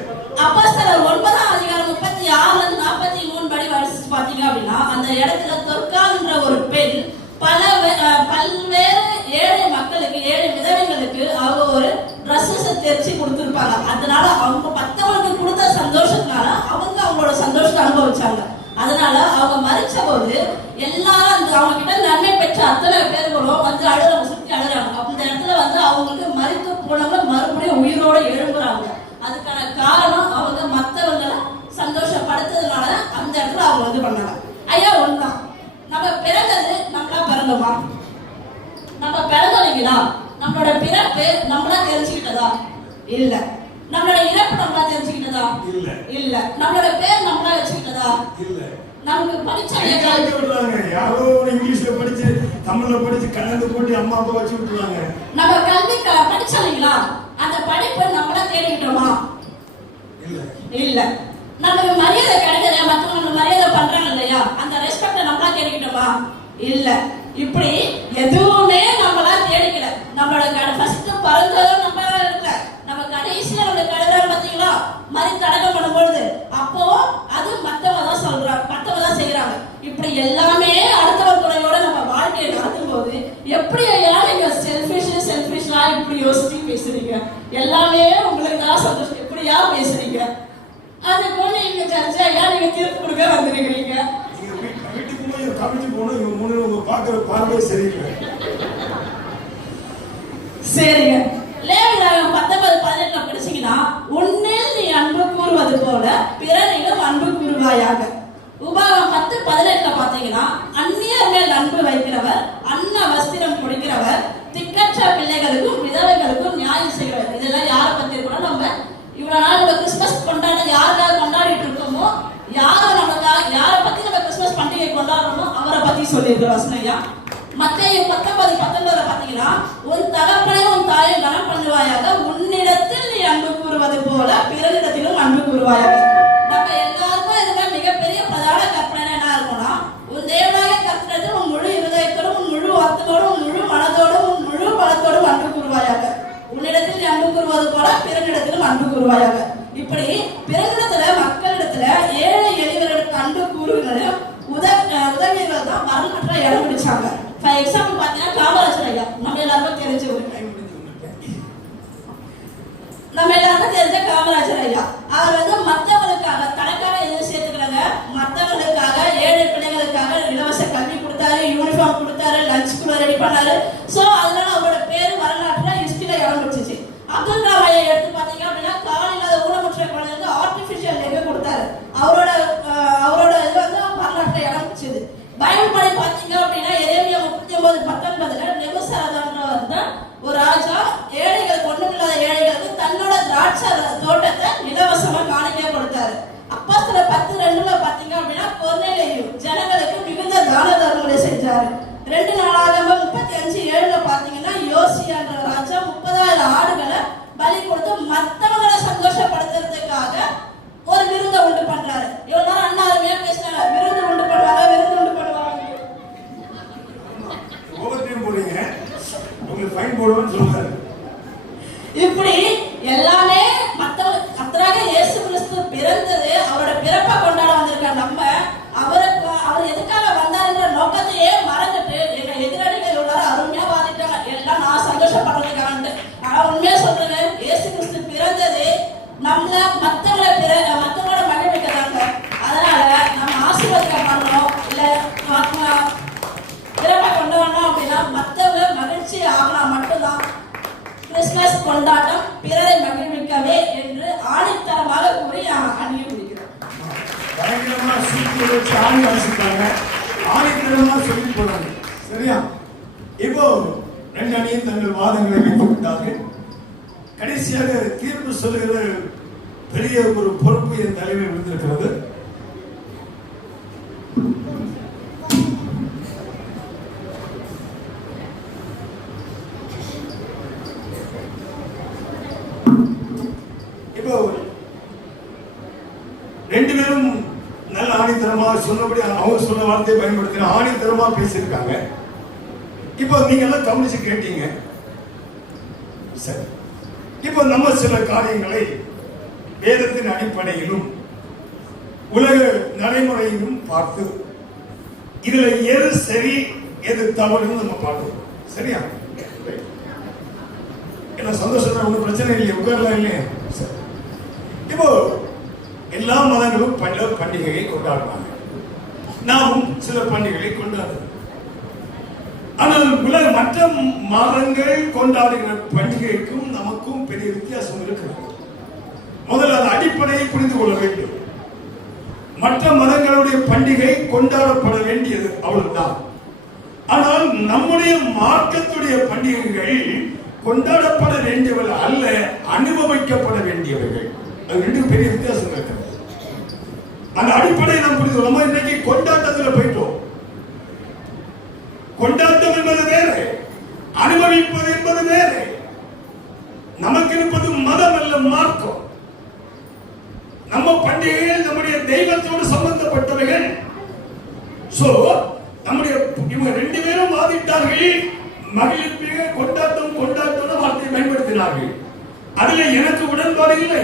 அப்போஸ்தலர் 9ஆம் அதிகாரம் 36 43 படி வாசிச்சு பாத்தீங்க அப்படின்னா, அந்த இடத்துல தொற்கான்ற ஒரு பெண் பல்வேறு ஏழை மக்களுக்கு, ஏழை விதவைகளுக்கு அவங்க ஒரு ட்ரெஸ்ஸை தெரிச்சு கொடுத்துருப்பாங்க. அதனால அவங்க மற்றவங்களுக்கு கொடுத்த சந்தோஷத்தினால அவங்களோட சந்தோஷத்தை அனுபவிச்சாங்க. அதனால அவங்க மறிச்ச போது எல்லாரும் அவங்க கிட்ட நன்மை பெற்ற அத்தனை பேர்களும் வந்து அழுறாங்க, சுற்றி அழுறாங்க. அந்த இடத்துல வந்து அவங்களுக்கு மறித்து போனவங்க மறுபடியும் உயிரோட எழும்புறாங்க. அதுக்கான காரணம் அவங்க மற்றவங்களை சந்தோஷப்படுத்துறதுனால அந்த இடத்துல அவங்க வந்து பண்ணாங்க. ஐயா ஒண்ணுதான், நம்ம பிறந்தது நம்மளா பிறந்தோமா? நம்ம பிறந்தோங்களா? நம்மளோட பிறப்பு நம்மளா தெரிஞ்சுக்கிட்டதா? இல்ல. நம்மளோட இறப்பு நம்மளா தெரிஞ்சுக்கிட்டதா? இல்ல. இல்ல. நம்மளோட பேர் நம்மளா வச்சுக்கிட்டதா? இல்ல. நமக்கு படிச்ச யாரோ இங்கிலீஷ்ல படிச்சு தமிழ்ல படிச்சு கலந்து போட்டு அம்மா அப்பா வச்சு விட்டுருவாங்க. நம்ம கல்வி படிச்சாங்களா? அந்த படிப்பு நம்மளா தேடிக்கிட்டோமா? இல்ல. இல்ல. நமக்கு மரியாதை கிடைக்கல, மற்றவங்க நம்ம மரியாதை பண்றாங்க இல்லையா, அந்த ரெஸ்பெக்ட நம்மளா தேடிக்கிட்டோமா? இல்ல. இப்படி எதுவுமே நம்மளா தேடிக்கல. நம்மளோட ஃபர்ஸ்ட் பிறந்ததும் நம்மளா இருக்கல, நம்ம கடைசியா நம்ம கடவுள் பாத்தீங்களா மரித்து அடக்கம் பண்ணும்பொழுது அப்போ அது மத்தவங்க தான் சொல்றாங்க, மத்தவங்க தான் செய்யறாங்க. இப்படி எல்லாமே அடுத்தவர் துணையோட நம்ம வாழ்க்கையை நடத்தும் போது எப்படி ஐயா நீங்க செல்ஃபிஷா இப்படி யோசிச்சு பேசுறீங்க? எல்லாமே உங்களுக்கு தான் சந்தோஷம், எப்படியா பேசுறீங்க? அதுக்கு நீங்க சர்ச்சை ஐயா நீங்க தீர்ப்பு கொடுக்க வந்திருக்கிறீங்க. வீட்டுக்கு போய் கமிட்டி போகணும், இவங்க மூணு பாக்குற பார்வை சரியில்லை. சரிங்க. லேவியராகமம் 19:18 படிச்சீங்கன்னா, உன்னில் நீ அன்பு கூறுவது போல பிறரிடம் அன்பு கூறுவாயாக. உபாகமம் 10:18 பாத்தீங்கன்னா, அந்நியர் மேல் அன்பு வைக்கிறவர், அன்ன வஸ்திரம் கொடுக்கிறவர், திக்கற்ற பிள்ளைகளுக்கும் விதவைகளுக்கும் நியாயம் செய்கிறவர். இதெல்லாம் யாரை பத்தி இருக்கணும்? நம்ம இவ்வளவு நாள் நம்ம கிறிஸ்துமஸ் கொண்டாட யாருக்காக கொண்டாடிட்டு இருக்கோமோ, யாரை பத்தி நம்ம கிறிஸ்துமஸ் பண்டிகை கொண்டாடுறோமோ அவரை பத்தி சொல்லியிருக்கிற வசனையா. மத்தேயு 19:19 பாத்தீங்கன்னா, ஒரு தகப்பனையும் உன் தாயும் கனம் பண்ணுவாயாக, உன்னிடத்தில் நீ அன்பு கூறுவது போல பிறரிடத்திலும் அன்பு கூறுவாயாக. நம்ம எல்லாருக்கும் இதுல மிகப்பெரிய பிரதான கற்பனை என்ன இருக்கும்னா, உன் தேவனாகிய கர்த்தரிடத்தில் உன் முழு இருதயத்தோடும், உன் முழு அர்த்தத்தோடும், உன் முழு மனதோடும், உன் முழு பலத்தோடும் அன்பு கூறுவாயாக. உன்னிடத்தில் நீ அன்பு கூறுவது போல பிறரிடத்திலும் அன்பு கூறுவாயாக. இப்படி பிறரிடத்துல, மக்களிடத்துல, ஏழை எளியவர்களுக்கு அன்பு கூறுகிற உதவியர்கள் தான் வரலாற்ற இடம் பிடிச்சாங்க. ஃபார் எக்ஸாம்பிள் பாத்தீங்கன்னா காமராஜர் ஐயா, நம்ம எல்லாருக்கும் தெரிஞ்ச காமராஜர் ஐயா. அவர் வந்து மற்றவங்களுக்காக, தனக்காக எதுவும் சேர்த்துக்கிறாங்க, மற்றவங்களுக்காக, ஏழை பிள்ளைகளுக்காக இலவச கல்வி கொடுத்தாரு, யூனிஃபார்ம் கொடுத்தாரு, லஞ்ச் கூட ரெடி பண்ணாரு. சோ அதனால அவரோட பேரு வரலாற்றுல ஹிஸ்டரியில இடம் பிடிச்சிச்சு. அப்துல் கலாம் ஐயா எடுத்து பாத்தீங்க அப்படின்னா, கால் இல்லாத ஊனமுற்ற குழந்தைங்களுக்கு ஆர்டிபிஷியல் லெக் கொடுத்தாரு. அவரோட இது வந்து வரலாற்றுல இடம் பிடிச்சது. பைபிள் படி பாத்தீங்க அப்படின்னா, எரேமியா 39:19 நெபுசரதான்றவர் தான் ஒரு ராஜா ஏழைகள், ஒண்ணுமில்லாத ஏழைகளுக்கு தன்னோட திராட்சை தோட்டத்தை இலவசமா காணிக்கையா கொடுத்தாரு. அப்போஸ்தலர் 10:2 பாத்தீங்க அப்படின்னா, கொர்நேலியு ஜனங்களுக்கு மிகுந்த தான தர்மங்களை செஞ்சாரு. 2 நாளாகமம் 35:7 பாத்தீங்கன்னா, யோசியான்ற ராஜா 30,000 ஆடுகளை பலி கொடுத்து மற்றவங்களை சந்தோஷப்படுத்துறதுக்காக ஒரு விருந்தை உண்டு பண்றாரு. இவ்வளவு நேரம் அண்ணா அருமையா பேசினாங்க, விருந்து உண்டு பண்ணுவாங்க, விருந்து உண்டு பண்ணுவாங்க. போறீங்க, உங்களுக்கு ஃபைன் போடுவேன்னு சொல்றாரு. இப்படி எல்லாமே மத்தவங்க கர்த்தராக இயேசு கிறிஸ்து பிறந்தது, அவரோட பிறப்பை கொண்டாட வந்திருக்க நம்ம அவர் எதுக்காக வந்தாருன்ற நோக்கத்தையே மறந்துட்டு எங்க எதிராளிகள் இவ்வளவு அருமையா வாதிட்டாங்க, எல்லாம் நான் சந்தோஷப்படுறதுக்காக. ஆனா உண்மையா சொல்றேங்க, இயேசு கிறிஸ்து பிறந்தது மத்தவங்களோட மகிழ்விக்கதாங்க. அதனால நம்ம ஆசீர்வாதம் இல்ல பிறப்பை கொண்டாடணும் அப்படின்னா மத்தவங்க மகிழ்ச்சி ஆகனா மட்டும்தான் கிறிஸ்துமஸ் கொண்டாட்டம் பிறரை மகிழ்விக்கவே என்று ஆணித்தரமாக கூறி அணிய முடிக்கிறோம். பயங்கரமா சூப்பர் வச்சு ஆணி வாசிப்பாங்க. ஆணித்தரமா சொல்லி போறாங்க. சரியா? இப்போ 2 அணியும் தங்கள் வாதங்களை வைத்து விட்டார்கள். கடைசியாக தீர்ப்பு சொல்லுகிற பெரிய ஒரு பொறுப்பு என் தலைவர் விழுந்திருக்கிறது. இப்போ 2 பேரும் நல்ல ஆணித்தரமா சொன்னபடி அவங்க சொன்ன வார்த்தையை பயன்படுத்தின ஆணித்தரமா பேசியிருக்காங்க. இப்போ நீங்க எல்லாம் கவனிச்சு கேட்டீங்க. சரி, இப்போ நம்ம சில காரியங்களை வேதத்தின் அடிப்படையிலும் உலக நடைமுறையிலும் பார்த்து இதுல எது சரி எது தவறுன்னு நம்ம பார்க்கணும். சரியா? என்ன சந்தோஷம், ஒன்றும் பிரச்சனை இல்லையா? உட்காரலாம் இல்லையா? இப்போ எல்லா மதங்களும் பல பண்டிகையை கொண்டாடுவாங்க. நாமும் சில பண்டிகைகளை கொண்டாடுவோம். ஆனால் உலக மற்ற மதங்கள் கொண்டாடுகிற பண்டிகைக்கும் நமக்கும் பெரிய வித்தியாசம் இருக்கிறது. முதல்ல அந்த அடிப்படையை புரிந்து கொள்ள வேண்டும். மற்ற மதங்களுடைய பண்டிகை கொண்டாடப்பட வேண்டியது அவ்வளவுதான். ஆனால் நம்முடைய மார்க்கத்துடைய பண்டிகைகள் கொண்டாடப்பட வேண்டியவர்கள் அல்ல, அனுபவிக்கப்பட வேண்டியவர்கள். அது 2 பெரிய வித்தியாசம் இருக்கிறது. அந்த அடிப்படையை நாம் புரிந்து கொள்ள. இன்னைக்கு கொண்டாட்டத்தில் போயிட்டோம். கொண்டாட்டம் என்பது வேறு, அனுபவிப்பது என்பது வேறு. நமக்கு இருப்பது மதம் அல்ல, மார்க்கம். நம்ம பண்டிகைகள் நம்முடைய தெய்வத்தோடு சம்பந்தப்பட்டவைகள். சோ நம்முடைய இவங்க 2 பேரும் வாதிட்டார்கள். மகிழ்ச்சி கொண்டாட்டம் கொண்டாட்டம் வார்த்தையை பயன்படுத்தினார்கள். அதுல எனக்கு உடன்பாடு இல்லை.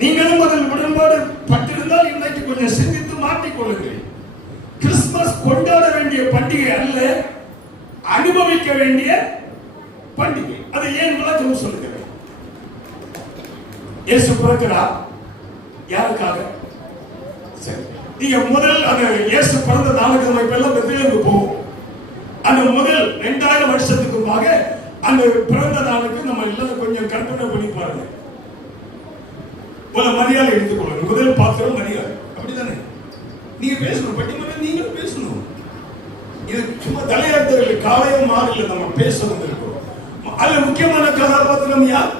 நீங்களும் அதில் உடன்பாடு பட்டிருந்தால் இன்றைக்கு கொஞ்சம் சிந்தித்து மாற்றிக் கொள்ளுங்கள். கிறிஸ்துமஸ் கொண்டாட வேண்டிய பண்டிகை அல்ல, அனுபவிக்க வேண்டிய பண்டிகை. அது ஏன் விளக்கம் சொல்லுகிறேன். இயேசு பிறக்கிறார் யாருக்காக? சரி, நீங்க முதல் அந்த இயேசு பிறந்த நாளுக்கு நம்ம இப்ப எல்லாம் பெத்லகேமுக்கு போவோம். அந்த முதல் 2000 வருஷத்துக்குமாக அந்த பிறந்த நாளுக்கு நம்ம எல்லாம் கொஞ்சம் கற்பனை பண்ணி பாருங்க. மரியாதை எடுத்துக்கொள்ளுங்க. முதல் பாத்திரம் மரியாதை. அப்படித்தானே? நீங்க பேசணும், பட்டிமன்றம் நீங்களும் பேசணும். இது சும்மா தலையாட்டர்கள் காலையும் மாறில நம்ம பேச வந்திருக்கிறோம். அதுல முக்கியமான கதாபாத்திரம் யார்?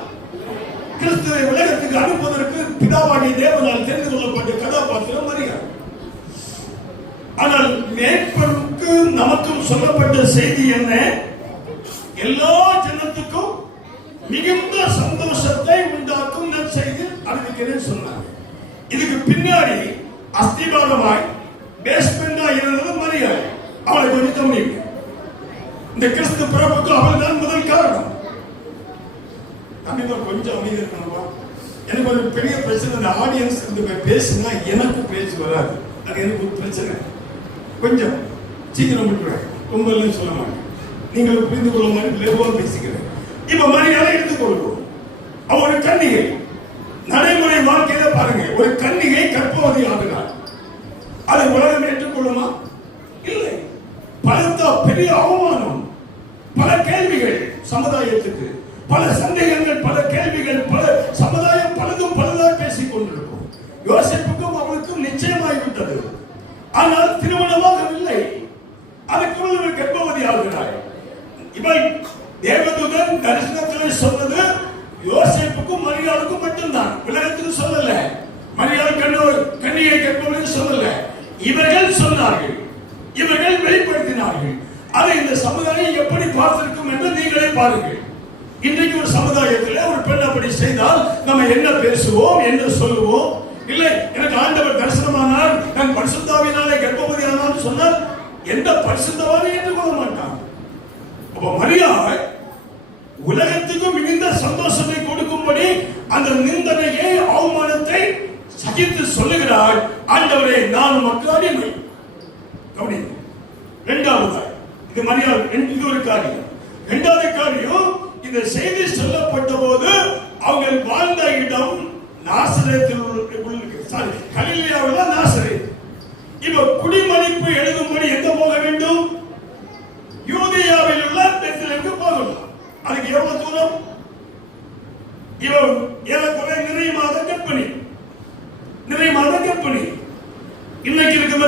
கிறிஸ்துவை உலகத்துக்கு அனுப்புவதற்கு பிதாவாகிய தேவனால் தெரிந்து கொள்ளப்பட்ட கதாபாத்திரம் மரியாதை. ஆனால் மேற்பருக்கு நமக்கும் சொல்லப்பட்ட செய்தி என்ன? எல்லா ஜனத்துக்கும் மிகுந்த சந்தோஷத்தை உண்டாக்கும் நற்செய்தி அறிவிக்கிறேன் சொன்னார். இதுக்கு பின்னாடி அஸ்திபாரமாய் பேஸ்மெண்டா இருந்தது மரியாதை. அவளை கொஞ்சம் கவனிங்க. இந்த கிறிஸ்து பிறப்புக்கு அவள் தான் முதல் காரணம். கண்டிப்பா கொஞ்சம் அமைதி இருக்கணும்பா. எனக்கு ஒரு பெரிய பிரச்சனை, இந்த ஆடியன்ஸ் இருந்து பேசுனா எனக்கு பேச்சு வராது. அது எனக்கு ஒரு பிரச்சனை. கொஞ்சம் சீக்கிரம் விட்டுறேன். உங்கள சொல்ல மாட்டேன். நீங்கள் புரிந்து கொள்ள மாதிரி லேவாக பேசுகிறேன். இப்ப மரியாதை எடுத்துக்கொள்வோம். அவ ஒரு கன்னிகை. நடைமுறை வாழ்க்கையில பாருங்க, ஒரு கன்னிகை கர்ப்பவதி ஆகிறார். அதை உலகம் ஏற்றுக்கொள்ளுமா? இல்லை. பலத்த பெரிய அவமானம், பல கேள்விகள் சமுதாயத்துக்கு, பல சந்தேகங்கள், பல கேள்விகள், பல சமுதாயம் பலதும் பலதாக பேசிக் கொண்டிருக்கும். யோசிப்புக்கும் அவளுக்கும் நிச்சயமாகிவிட்டது. ஆனால் திருமணமாகவில்லை. அதுக்குள்ள கர்ப்பவதி ஆகிறார். இவள் தேவதூதன் தரிசனத்தில் சொன்னது யோசேப்புக்கும் மரியாளுக்கும் மட்டும்தான், உலகத்துக்கு சொல்லல. மரியாள் கன்னிகை கர்ப்பவதி சொல்லல. இவர்கள் சொன்னார்கள், இவர்கள் வெளிப்படுத்தினார்கள். அதை இந்த சமுதாயம் எப்படி பார்த்திருக்கும் என்று நீங்களே பாருங்கள். இன்றைக்கு ஒரு சமுதாயத்தில் ஒரு பெண் அப்படி செய்தால் நம்ம என்ன பேசுவோம், என்ன சொல்லுவோம்? இல்லை, எனக்கு ஆண்டவர் தரிசனமானார், நான் பரிசுத்தாவினாலே கர்ப்பவதி ஆனான்னு சொன்னால் எந்த பரிசுத்தவானை ஏற்றுக்கொள்ள மாட்டான். அப்ப மரியாள் உலகத்துக்கு மிகுந்த சந்தோஷத்தை கொடுக்கும்படி அந்த நிந்தனையை, அவமானத்தை சகித்து சொல்லுகிறாள், ஆண்டவரே நான் மக்கள் அடிமை. கவனிங்க. இரண்டாவது, இது மரியாள், இது ஒரு காரியம். இரண்டாவது காரியம், இந்த செய்தி சொல்லப்பட்ட போது அவங்க வாழ்ந்த இடம் நாசரேத்தில், கலிலேயாவில் நாசரேத். இப்ப குடிமதிப்பு எழுதும்படி எங்க போக வேண்டும்? யூதேயாவில் உள்ள பெத்லகேமுக்கு போகணும். அதுக்கு எவ்வளவு தூரம்? இவன் ஏறக்குறைய நிறைய மாத கற்பனை. இன்னைக்கு இருக்கிற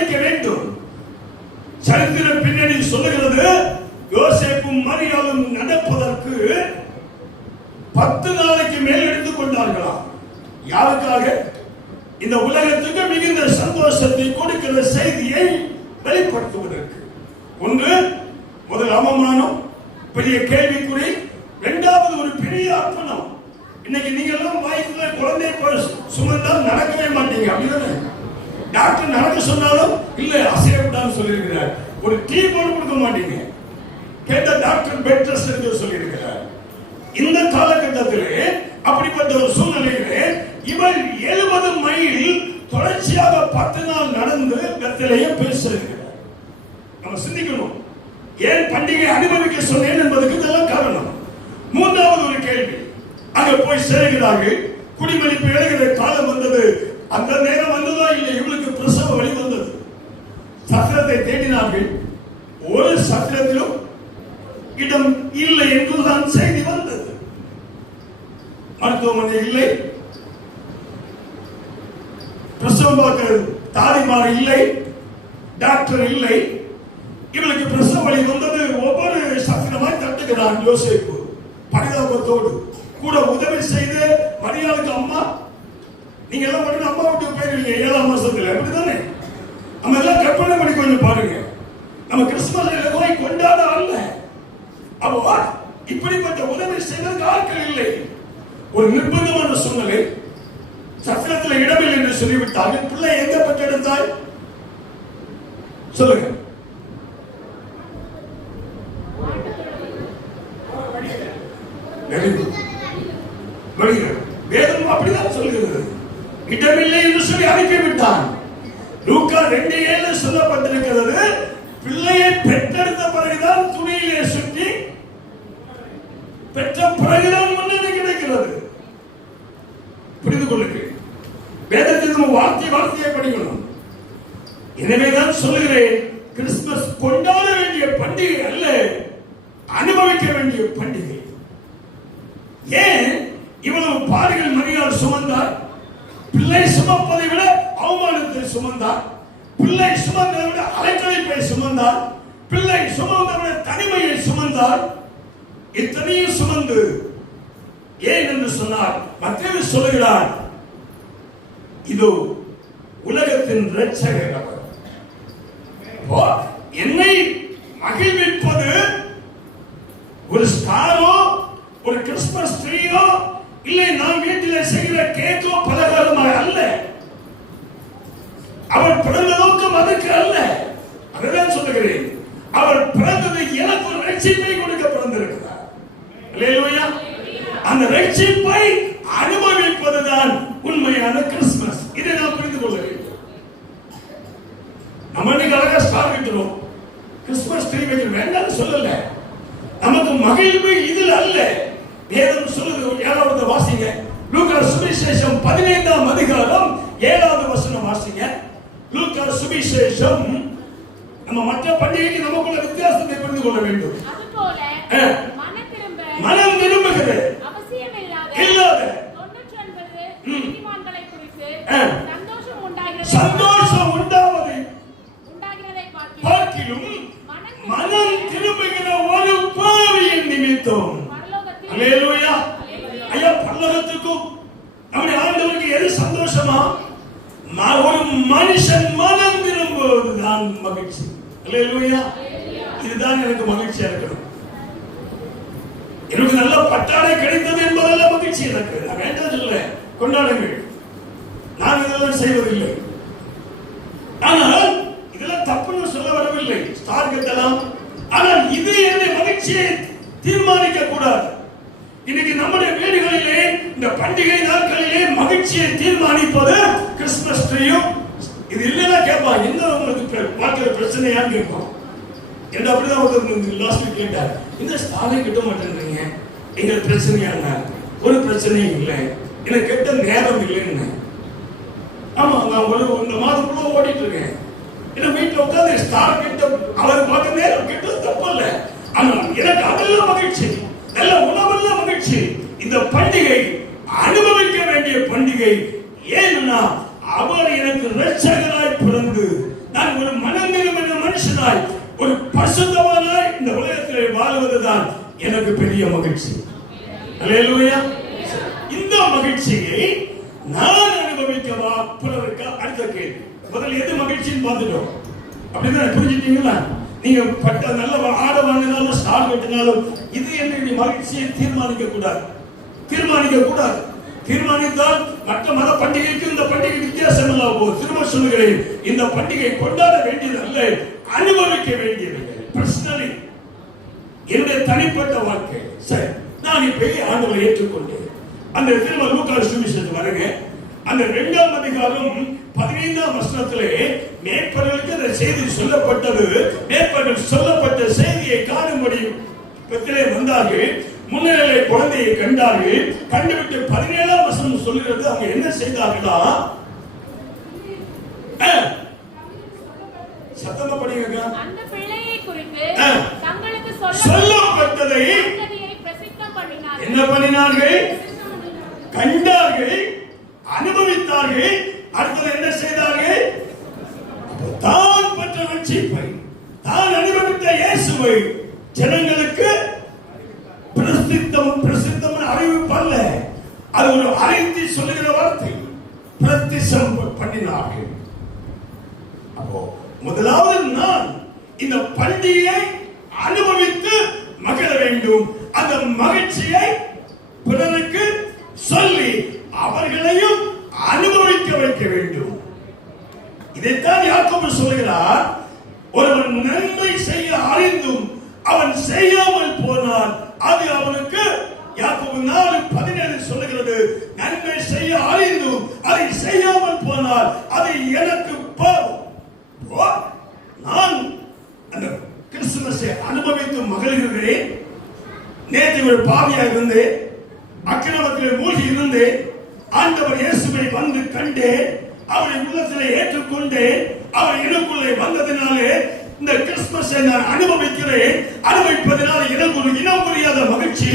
அனுமதிக்க வேண்டும். சரித்திர பின்னணி சொல்லுகிறது, யோசேப்பும் மரியாளும் நடப்பதற்கு 10 நாளைக்கு மேல் எடுத்துக் கொண்டார்களாம். யாருக்காக? இந்த உலகத்துக்கு மிகுந்த சந்தோஷத்தை கொடுக்கிற செய்தியை வெளிப்படுத்துவதற்கு. ஒன்று, முதல் அவமானம், பெரிய கேள்விக்குறி. இரண்டாவது ஒரு பெரிய அர்ப்பணம். இன்னைக்கு நீங்க எல்லாம் வயசுல குழந்தை சுமந்தால் நடக்கவே மாட்டீங்க, அப்படிதானே? டாக்டர் நடக்க சொன்னாலும் இல்ல அசையப்படான்னு சொல்லியிருக்கிறார். ஒரு டீ போட்டு கொடுக்க மாட்டீங்க. கேட்ட டாக்டர் பெட் ரெஸ்ட் எடுக்க சொல்லியிருக்கிறார். இந்த காலகட்டத்திலே அப்படிப்பட்ட ஒரு சூழ்நிலையிலே இவர் 70 மைல் தொடர்ச்சியாக 10 நாள் நடந்து பெத்தலேயே பேசுகிறார். நம்ம சிந்திக்கணும், ஏன் பண்டிகை அனுபவிக்க சொன்னேன் என்பதற்கு இதெல்லாம் காரணம். மூன்றாவது ஒரு கேள்வி, அங்க போய் சேர்கிறார்கள். குடிமதிப்பு எழுகிற காலம் வந்தது. அந்த நேரம் வந்ததா இல்லை, இவளுக்கு பிரசவ வழி வந்தது. சத்திரத்தை தேடினார்கள். ஒரு சத்திரத்திலும் இடம் இல்லை என்றுதான் செய்தி வந்தது. மருத்துவமனை இல்லை, பிரசவம் பார்க்க தாதிமார் இல்லை, டாக்டர் இல்லை. இவளுக்கு பிரசவ வழி வந்தது. ஒவ்வொரு சத்திரமாய் தட்டுகிறான் யோசேப்பு பரிதாபத்தோடு. கூட உதவி செய்து மரியாளுக்கு அம்மா, நீங்க எல்லாம் மட்டும் அம்மா வீட்டுக்கு போயிருவீங்க 7ஆம் மாசத்துல, அப்படித்தானே? நம்ம எல்லாம் கற்பனை பண்ணி கொஞ்சம் பாருங்க. நம்ம கிறிஸ்துமஸ் போய் கொண்டாட அல்ல, அப்போ இப்படிப்பட்ட உதவி செய்வதற்கு ஆட்கள் இல்லை. ஒரு நிர்பந்தமான சூழ்நிலை, சத்திரத்தில் இடமில்லை என்று சொல்லிவிட்டார்கள். பிள்ளை எங்க பெற்றெடுத்தாய் சொல்லுங்க. வேதம் அப்படிதான் சொல்கிறது. இடமில்லை என்று சொல்லி அனுப்பிவிட்டான். லூக்கா 2:7 சொல்லப்பட்டிருக்கிறது, பிள்ளையை பெற்றெடுத்த பிறகுதான் துணியிலே சுற்றி பெற்ற பிறகுதான் முன்னணி கிடைக்கிறது. புரிந்து கொள்ளுங்கள், வேதத்தின் வார்த்தையை படிக்கணும். எனவேதான் சொல்லுகிறேன், கிறிஸ்துமஸ் கொண்டாட வேண்டிய பண்டிகை அல்ல, அனுபவிக்க வேண்டிய பண்டிகை. ஏன் இவ்வளவு பாடுகள் மரியாள் சுமந்தார்? பிள்ளை சுமப்பதை விட அவமானத்தை சுமந்தார். பிள்ளை சுமந்ததை விட அலைக்கழிப்பை சுமந்தார். பிள்ளை சுமந்ததை விட தனிமையை சுமந்தார். இத்தனையும் சுமந்து ஏன் என்று சொன்னார்? மத்தேயு சொல்கிறார், இதோ உலகத்தின் இரட்சகர் அவர். என்னை மகிழ்விப்பது ஒரு ஸ்டாரோ, ஒரு கிறிஸ்துமஸ் ட்ரீயோ, இல்லை நான் வீட்டில் செய்கிற கேக்கோ பலகாரமாக அல்ல. அவர் பிறந்த நோக்கம் அதுக்கு அல்ல. அதுதான் சொல்லுகிறேன், அவர் பிறந்தது எனக்கு ஒரு ரட்சிப்பை கொடுக்க பிறந்திருக்கிறார். அல்லேலூயா. அந்த ரட்சிப்பை அனுபவிப்பதுதான் உண்மையான கிறிஸ்துமஸ். இதை நாம் புரிந்து கொள்ள வேண்டும். நம்ம இன்னைக்கு அழகா ஸ்டார் வைக்கிறோம், கிறிஸ்துமஸ் ட்ரீ வைக்கிறோம், வேண்டாம்னு சொல்லல. நமக்கு மகிழ்வு இதில் அல்ல. வேதம் சொல்லுது, 7வது வாசிங்க. லூக்கா சுவிசேஷம் 15ஆம் அதிகாரம் 7வது வசனம் வாசிங்க. லூக்கா சுவிசேஷம். நம்ம மற்ற பண்டிகைக்கு நமக்குள்ள வித்தியாசத்தை புரிந்து கொள்ள வேண்டும். மனம் திரும்புகிறது இல்லாத சந்தோஷம் உண்டாவதை பார்க்கிலும் மனம் திரும்புகிற ஒரு பாவியின் நிமித்தம். அல்லேலூயா. ஐயா, பரலோகத்துக்கும் நம்முடைய ஆண்டவருக்கு எது சந்தோஷமா? ஒரு மனுஷன் மனம் திரும்புவதுதான் மகிழ்ச்சி. அல்லேலூயா. இதுதான் எனக்கு மகிழ்ச்சியா இருக்கணும். எனக்கு நல்ல பட்டாடை கிடைத்தது என்பதெல்லாம் மகிழ்ச்சி எனக்கு. நான் வேண்டாம் சொல்ல, கொண்டாடுங்கள். நான் இதெல்லாம் செய்வதில்லை. ஆனால் இதெல்லாம் தப்புன்னு சொல்ல வரவில்லை. ஸ்டார் கட்டலாம், ஆனால் இது என்னை மகிழ்ச்சியை தீர்மானிக்க கூடாது. இன்னைக்கு நம்முடைய வீடுகளிலே இந்த பண்டிகை நாட்களிலே மகிழ்ச்சியை தீர்மானிப்பது கிறிஸ்துமஸ் ட்ரீயும். இது இல்லைன்னா கேட்பா, என்ன உங்களுக்கு பார்க்கிற பிரச்சனையான்னு கேட்போம். என்ன அப்படிதான் ஒரு லாஸ்ட் வீக் கேட்டார், இந்த ஸ்டாரை கிட்ட மாட்டேன்றீங்க, எங்க பிரச்சனையான? ஒரு பிரச்சனையும் இல்லை, எனக்கு கெட்ட நேரம் இல்லைன்னு. ஆமா, நான் இந்த மாதம் ஓடிட்டு இருக்கேன். என்ன வீட்டுல உட்காந்து ஸ்டார் கிட்ட அவர் பார்க்க நேரம் கிட்ட தப்பு இல்ல. ஆனால் எனக்கு அதெல்லாம் மகிழ்ச்சி, நல்ல உணவெல்லாம் மகிழ்ச்சி. இந்த பண்டிகை அனுபவிக்க வேண்டிய பண்டிகை. ஏன்னா அவர் எனக்கு இரட்சகராய் பிறந்து நான் மனுஷனாய் ஒரு பரிசுத்தவானாய் இந்த உலகத்திலே வாழ்வதுதான் எனக்கு பெரிய மகிழ்ச்சி. அல்லேலூயா. இந்த மகிழ்ச்சியை நான் அனுபவிக்கவா பிறருக்கு? அடுத்த கேள்வி. முதல்ல எது மகிழ்ச்சின்னு பார்த்துட்டோம். அப்படிதான் புரிஞ்சுட்டீங்களா? நீங்க பட்ட நல்ல ஆட வாங்கினாலும் ஸ்டார் கட்டினாலும் இது என்னுடைய மகிழ்ச்சியை தீர்மானிக்க கூடாது. தீர்மானித்தால் மற்ற மத பண்டிகைக்கு இந்த பண்டிகை வித்தியாசம் இல்லாம போகுது. திரும்ப சொல்லுகிறேன், இந்த பண்டிகை கொண்டாட வேண்டியது அல்ல, அனுபவிக்க வேண்டியது. பர்சனலி என்னுடைய தனிப்பட்ட வாழ்க்கை. சரி, நான் இப்ப ஆண்டவரை ஏற்றுக்கொண்டேன். அந்த திரும்ப லூக்கா சுவிசேஷம் வருங்க. அந்த 2ஆம் அதிகாரம் 15ஆம் வசனத்திலே மேய்ப்பர்களுக்கு அந்த செய்தி சொல்லப்பட்டது. மேய்ப்பர்கள் சொல்லப்பட்ட செய்தியை காணும்படி பெத்திலே வந்தார்கள். முன்னிலை குழந்தையை கண்டார்கள். கண்டுவிட்டு 17ஆம் வசனம் சொல்லுகிறது, அவங்க என்ன செய்தார்களா? சத்தமா படிங்க. அந்த பிள்ளையை குறித்து தங்களுக்கு சொல்லப்பட்டதை என்ன பண்ணினார்கள்? கண்டார்கள், அனுபவித்தார்கள். அடுத்தது என்ன செய்தார்கள்? தான் பெற்ற ரட்சிப்பை, தான் அனுபவித்த இயேசுவை ஜனங்களுக்கு பிரசித்தம் அறிவிப்பல்ல, அது ஒரு அறிந்து சொல்லுகிற வார்த்தை. பிரதிஷ்டம் பண்ணினார்கள். அப்போ முதலாவது நான் இந்த பண்டிகையை அனுபவித்து மகிழ வேண்டும். அந்த மகிழ்ச்சியை பிறருக்கு சொல்லி அவர்களையும் அனுபவிக்க வைக்க வேண்டும். இதைத்தான் யாக்கோபு சொல்கிறார், ஒருவன் நன்மை செய்ய அறிந்தும் அவன் செய்யாமல் போனால் அது அவனுக்கு, யாக்கோபு 4:17 சொல்லுகிறது, நன்மை செய்ய அறிந்தும் அதை செய்யாமல் போனால் அது எனக்கு பாவம். நான் அந்த கிறிஸ்துமஸை அனுபவித்து மகிழ்கிறேன். நேற்று ஒரு பாவியாக இருந்தேன், அக்கிரமத்தில் மூழ்கி இருந்தேன். ஆண்டவர் இயேசுவை வந்து கண்டேன், அவரை உள்ளத்திலே ஏற்றுக்கொண்டேன். அவர் எனக்குள்ளே வந்ததினாலே இந்த கிறிஸ்துமஸை நான் அனுபவிக்கிறேன். அனுபவிப்பதனால எனக்கு ஒரு இனம் புரியாத மகிழ்ச்சி.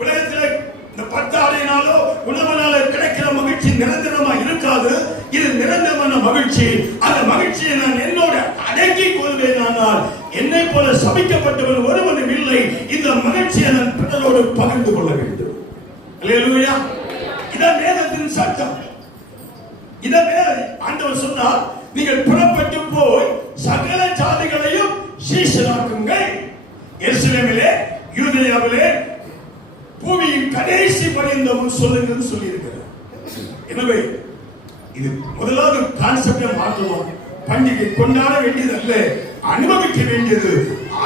உலகத்தில் இந்த பட்டாடையினாலோ உணவனால கிடைக்கிற மகிழ்ச்சி நிரந்தரமா இருக்காது. இது நிரந்தரமான மகிழ்ச்சி. அந்த மகிழ்ச்சியை நான் என்னோட அடக்கிக் கொள்வேன். ஆனால் என்னை போல சபிக்கப்பட்டவன் ஒருவனும் இல்லை. இந்த மகிழ்ச்சியை நான் பிறரோடு பகிர்ந்து கொள்ள வேண்டும். அல்லேலூயா. இதான் வேதத்தின் சட்டம். இதை ஆண்டவர் சொன்னார், நீங்கள் புறப்பட்டு போய் சகல ஜாதிகளையும் சீஷராக்குங்கள். எருசலேமிலே, யூதேயாவிலே, பூமியின் கடைசி பரியந்தமும் சொல்லுங்கள் சொல்லி இருக்கிறார். எனவே இது முதலாவது கான்செப்டை மாற்றுவோம். பண்டிகை கொண்டாட வேண்டியது அல்ல, அனுபவிக்க வேண்டியது.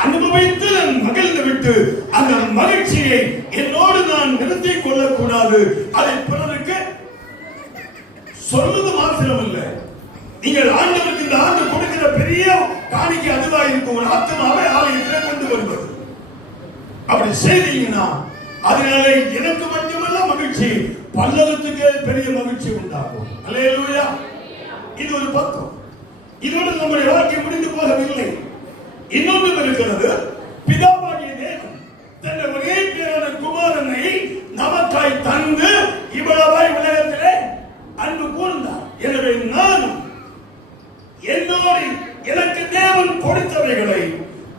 அனுபவித்து நான் மகிழ்ந்து விட்டு அந்த மகிழ்ச்சியை என்னோடு நான் நிறுத்திக் கொள்ளக்கூடாது. அதை பிறருக்கு சொல்வது மாத்திரமல்ல, நீங்கள் ஆண்டவருக்கு இந்த ஆண்டு கொடுக்கிற பெரிய காணிக்கை அதுவா இருக்கும். ஒரு ஆத்மாவை ஆலயத்தில் கொண்டு வருவது. அப்படி செய்தீங்கன்னா அதனால எனக்கு மட்டுமல்ல மகிழ்ச்சி, பல்லவத்துக்கு பெரிய மகிழ்ச்சி உண்டாகும். அல்லேலூயா. இது ஒரு பக்கம். இதோடு நம்முடைய வாழ்க்கை முடிந்து போகவில்லை. இன்னொன்று இருக்கிறது. பிதாவாகிய தேவன் தன் ஒரே பேரான குமாரனை நமக்காய் தந்து இவ்வளவாய் உலகத்திலே அன்பு கூர்ந்தார். எனவே நானும் என்னோடு எனக்கு தேவன் கொடுத்தவைகளை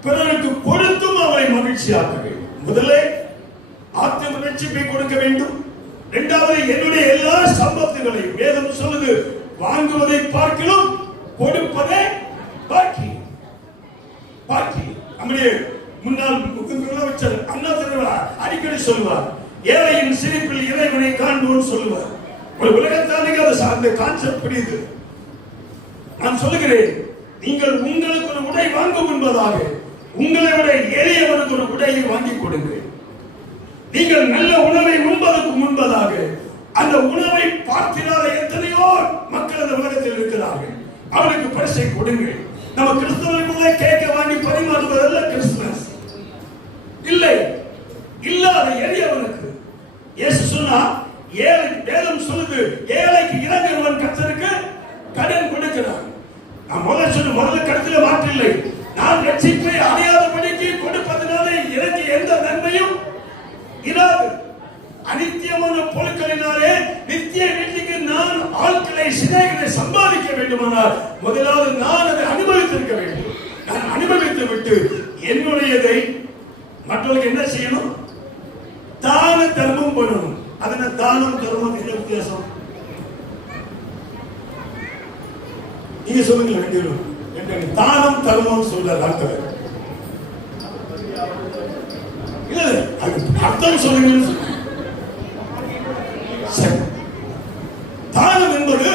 பிறருக்கு கொடுத்தும் அவரை மகிழ்ச்சியாக்க வேண்டும். முதலே ஆத்ம ரட்சிப்பை கொடுக்க வேண்டும். இரண்டாவது என்னுடைய எல்லா சம்பத்துகளையும், வேதம் சொல்லுது, வாங்குவதை பார்க்கிலும் கொடுப்பதே பாக்கி. நம்முடைய முன்னாள் முதலமைச்சர் அண்ணா அடிக்கடி சொல்லுவார், ஏழையின் சிரிப்பில் இறைவனை காண்போம் சொல்லுவார். ஒரு உலகத்தானுக்கு அந்த கான்செப்ட் புரியுது. நான் சொல்லுகிறேன், நீங்கள் உங்களுக்கு ஒரு உடை வாங்கும் என்பதாக உங்களை விட எளியவனுக்கு ஒரு உடையை வாங்கி கொடுங்க. நீங்கள் நல்ல உணவை உண்பதற்கு முன்பதாக அந்த உணவை பார்த்திராத எத்தனையோ மக்கள் அந்த உலகத்தில் இருக்கிறார்கள். அவனுக்கு பரிசை கொடுங்கள். நம்ம கிறிஸ்தவர்களுக்குள்ளே கேட்க வாங்கி பரிமாறுவதல்ல கிறிஸ்துமஸ். இல்லை, இல்லாத எளியவனுக்கு இயேசு சொன்னா, ஏழை வேதம் சொல்லுது, ஏழைக்கு இறங்குறவன் கர்த்தருக்கு கடன் கொடுக்கிறான். நான் முதல்ல கருத்துல மாற்றில்லை. நான் ரட்சிப்பை அடையாதபடிக்கு கொடுப்பதனால எனக்கு எந்த நன்மையும் இராது. அனித்தியமான பொருட்களினாலே நித்திய வீட்டுக்கு நான் ஆட்களை சிதைகளை சம்பாதிக்க வேண்டுமானால் முதலாவது நான் அதை அனுபவித்திருக்க வேண்டும். நான் அனுபவித்து விட்டு என்னுடையதை மற்றவர்களுக்கு என்ன செய்யணும்? தான தர்மம் பண்ணணும். அதனால தானம் தர்மம் என்ன வித்தியாசம்? நீங்க சொல்லுங்க ரெண்டு பேரும். தானம் தர்மம் சொல்றாரு ஆண்டவர். இல்ல அது அர்த்தம் சொல்லுங்க. தானம் என்பது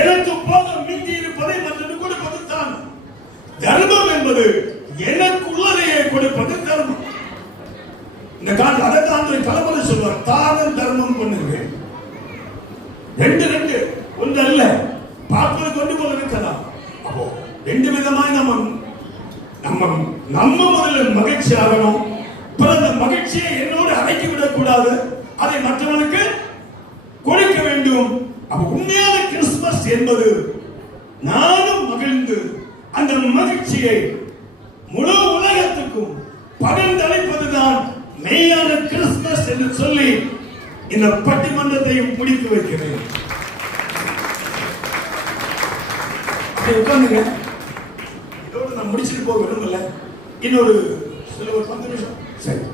எனக்கு போக மிஞ்சி இருப்பதை மற்றவர்களுக்கு கொடுப்பது தானம். தர்மம் என்பது எனக்குள்ளதையே கொடுப்பது தர்மம். இந்த காலத்தில் அதை தான் தலைமுறை சொல்வார், தானம் தர்மம் பண்ணுங்க. ரெண்டு ரெண்டு ஒன்று அல்ல, பார்ப்பது கொண்டு போல இருக்கலாம். அப்போ ரெண்டு விதமாய் நம்ம முதல்ல மகிழ்ச்சி ஆகணும். அந்த மகிழ்ச்சியை என்னோடு அடக்கிவிடக் கூடாது, அதை மற்றவர்களுக்கு கொடுக்க வேண்டும். அப்ப உண்மையான கிறிஸ்துமஸ் என்பது நானும் மகிழ்ந்து அந்த மகிழ்ச்சியை முழு உலகத்துக்கும் பகிர்ந்தளிப்பதுதான் மெய்யான கிறிஸ்துமஸ் என்று சொல்லி இந்த பட்டிமன்றத்தையும் முடித்து வைக்கிறேன். உட்கார்ந்துங்க. இதோடு நான் முடிச்சுட்டு போக விரும்பல. இன்னொரு சில ஒரு 10 நிமிஷம் சரி,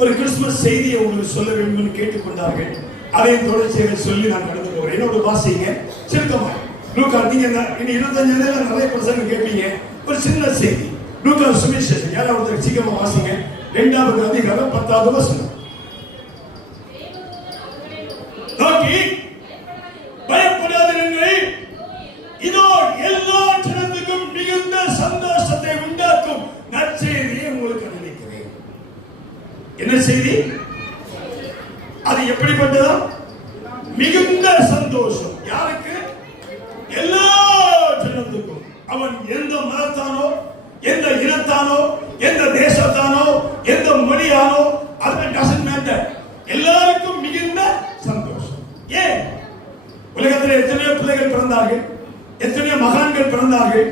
ஒரு கிறிஸ்துமஸ் செய்தியை உங்களுக்கு சொல்ல வேண்டும் என்று கேட்டுக்கொண்டார்கள். அதை தொடர்ச்சியாக சொல்லி நான் கடந்து போகிறேன். என்னோட வாசிங்க சுருக்கமா. லூக்கா, நீங்க இன்னும் 25 நிமிடம் நிறைய பிரசங்கம் கேட்பீங்க. ஒரு சின்ன செய்தி. லூக்கா சுவிசேஷம் யாராவது சீக்கிரமா வாசிங்க. 2வது அதிகாரம் 10வது வசனம். நோக்கி பயப்படாதீர்கள், இதோ எல்லா ஜனத்துக்கும் மிகுந்த சந்தோஷத்தை உண்டாக்கும் நற்செய்தியை உங்களுக்கு அறிவிக்கிறேன். என்ன செய்தி? அது எப்படிப்பட்டதா? மிகுந்த சந்தோஷம். யாருக்கு? எல்லா ஜனத்துக்கும். அவன் எந்த மதத்தானோ, எந்த இனத்தானோ, எந்த தேசத்தானோ, எந்த மொழியானோ, அது டசன்ட் மேட்டர். எல்லாருக்கும் மிகுந்த சந்தோஷம். ஏன்? உலகத்தில் எத்தனையோ பிள்ளைகள் பிறந்தார்கள், எத்தனையோ மகான்கள் பிறந்தார்கள்.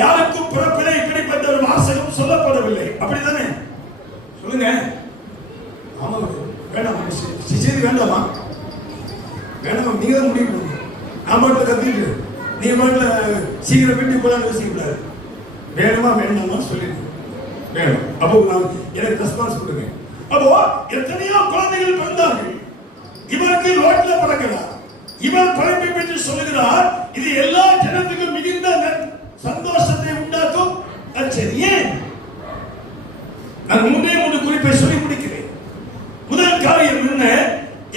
யாருக்கும் பிறப்பிலே இப்படிப்பட்ட ஒரு வாசகம் சொல்லப்படவில்லை. அப்படித்தானே? சொல்லுங்க. ஆமா, வேண்டாம் சிசேரி வேண்டாமா? வேண்டாம், நீங்க தான் முடிவு பண்ணுங்க. நான் பாட்டுல கத்திட்டு நீங்க பாட்டுல சீக்கிரம் வீட்டுக்கு போலான்னு யோசிக்கூடாது. வேணுமா வேண்டாமா சொல்லிடு. வேணும். அப்போ நான் எனக்கு ரெஸ்பான்ஸ் கொடுங்க. அப்போ எத்தனையோ குழந்தைகள் பிறந்தார்கள். இவருக்கு ரோட்ல பறக்கிறார், இவர் படைப்பை பற்றி சொல்லுகிறார். இது எல்லா ஜனத்துக்கும் மிகுந்த சந்தோஷத்தை உண்டாக்கும். சரி, ஏன்? நான் 3 குறிப்பை சொல்லி முடிக்கிறேன். முதல் காரியம் என்ன?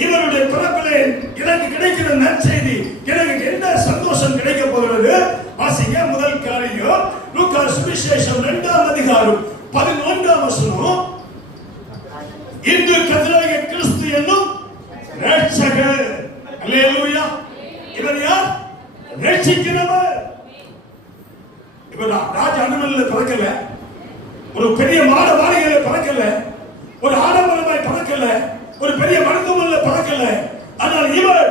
இவருடைய பிறப்பிலே எனக்கு கிடைக்கிற நற்செய்தி, எனக்கு என்ன சந்தோஷம் கிடைக்க போகிறது? வாசிங்க. முதல் காரியம் லூக்கா சுவிசேஷம் 2வது அதிகாரம் 11வது வசனம். இன்று கர்த்தராகிய கிறிஸ்து என்னும் இரட்சகர். அல்லேலூயா. இவர் யார்? இரட்சிக்கிறவர். இவர் ராஜ அனுமதியில பிறக்கல, ஒரு பெரிய மாட மாளிகையில பிறக்கல, ஒரு ஆடம்பரமாய் பிறக்கல, ஒரு பெரிய மருத்துவமனையில பிறக்கல. ஆனால் இவர்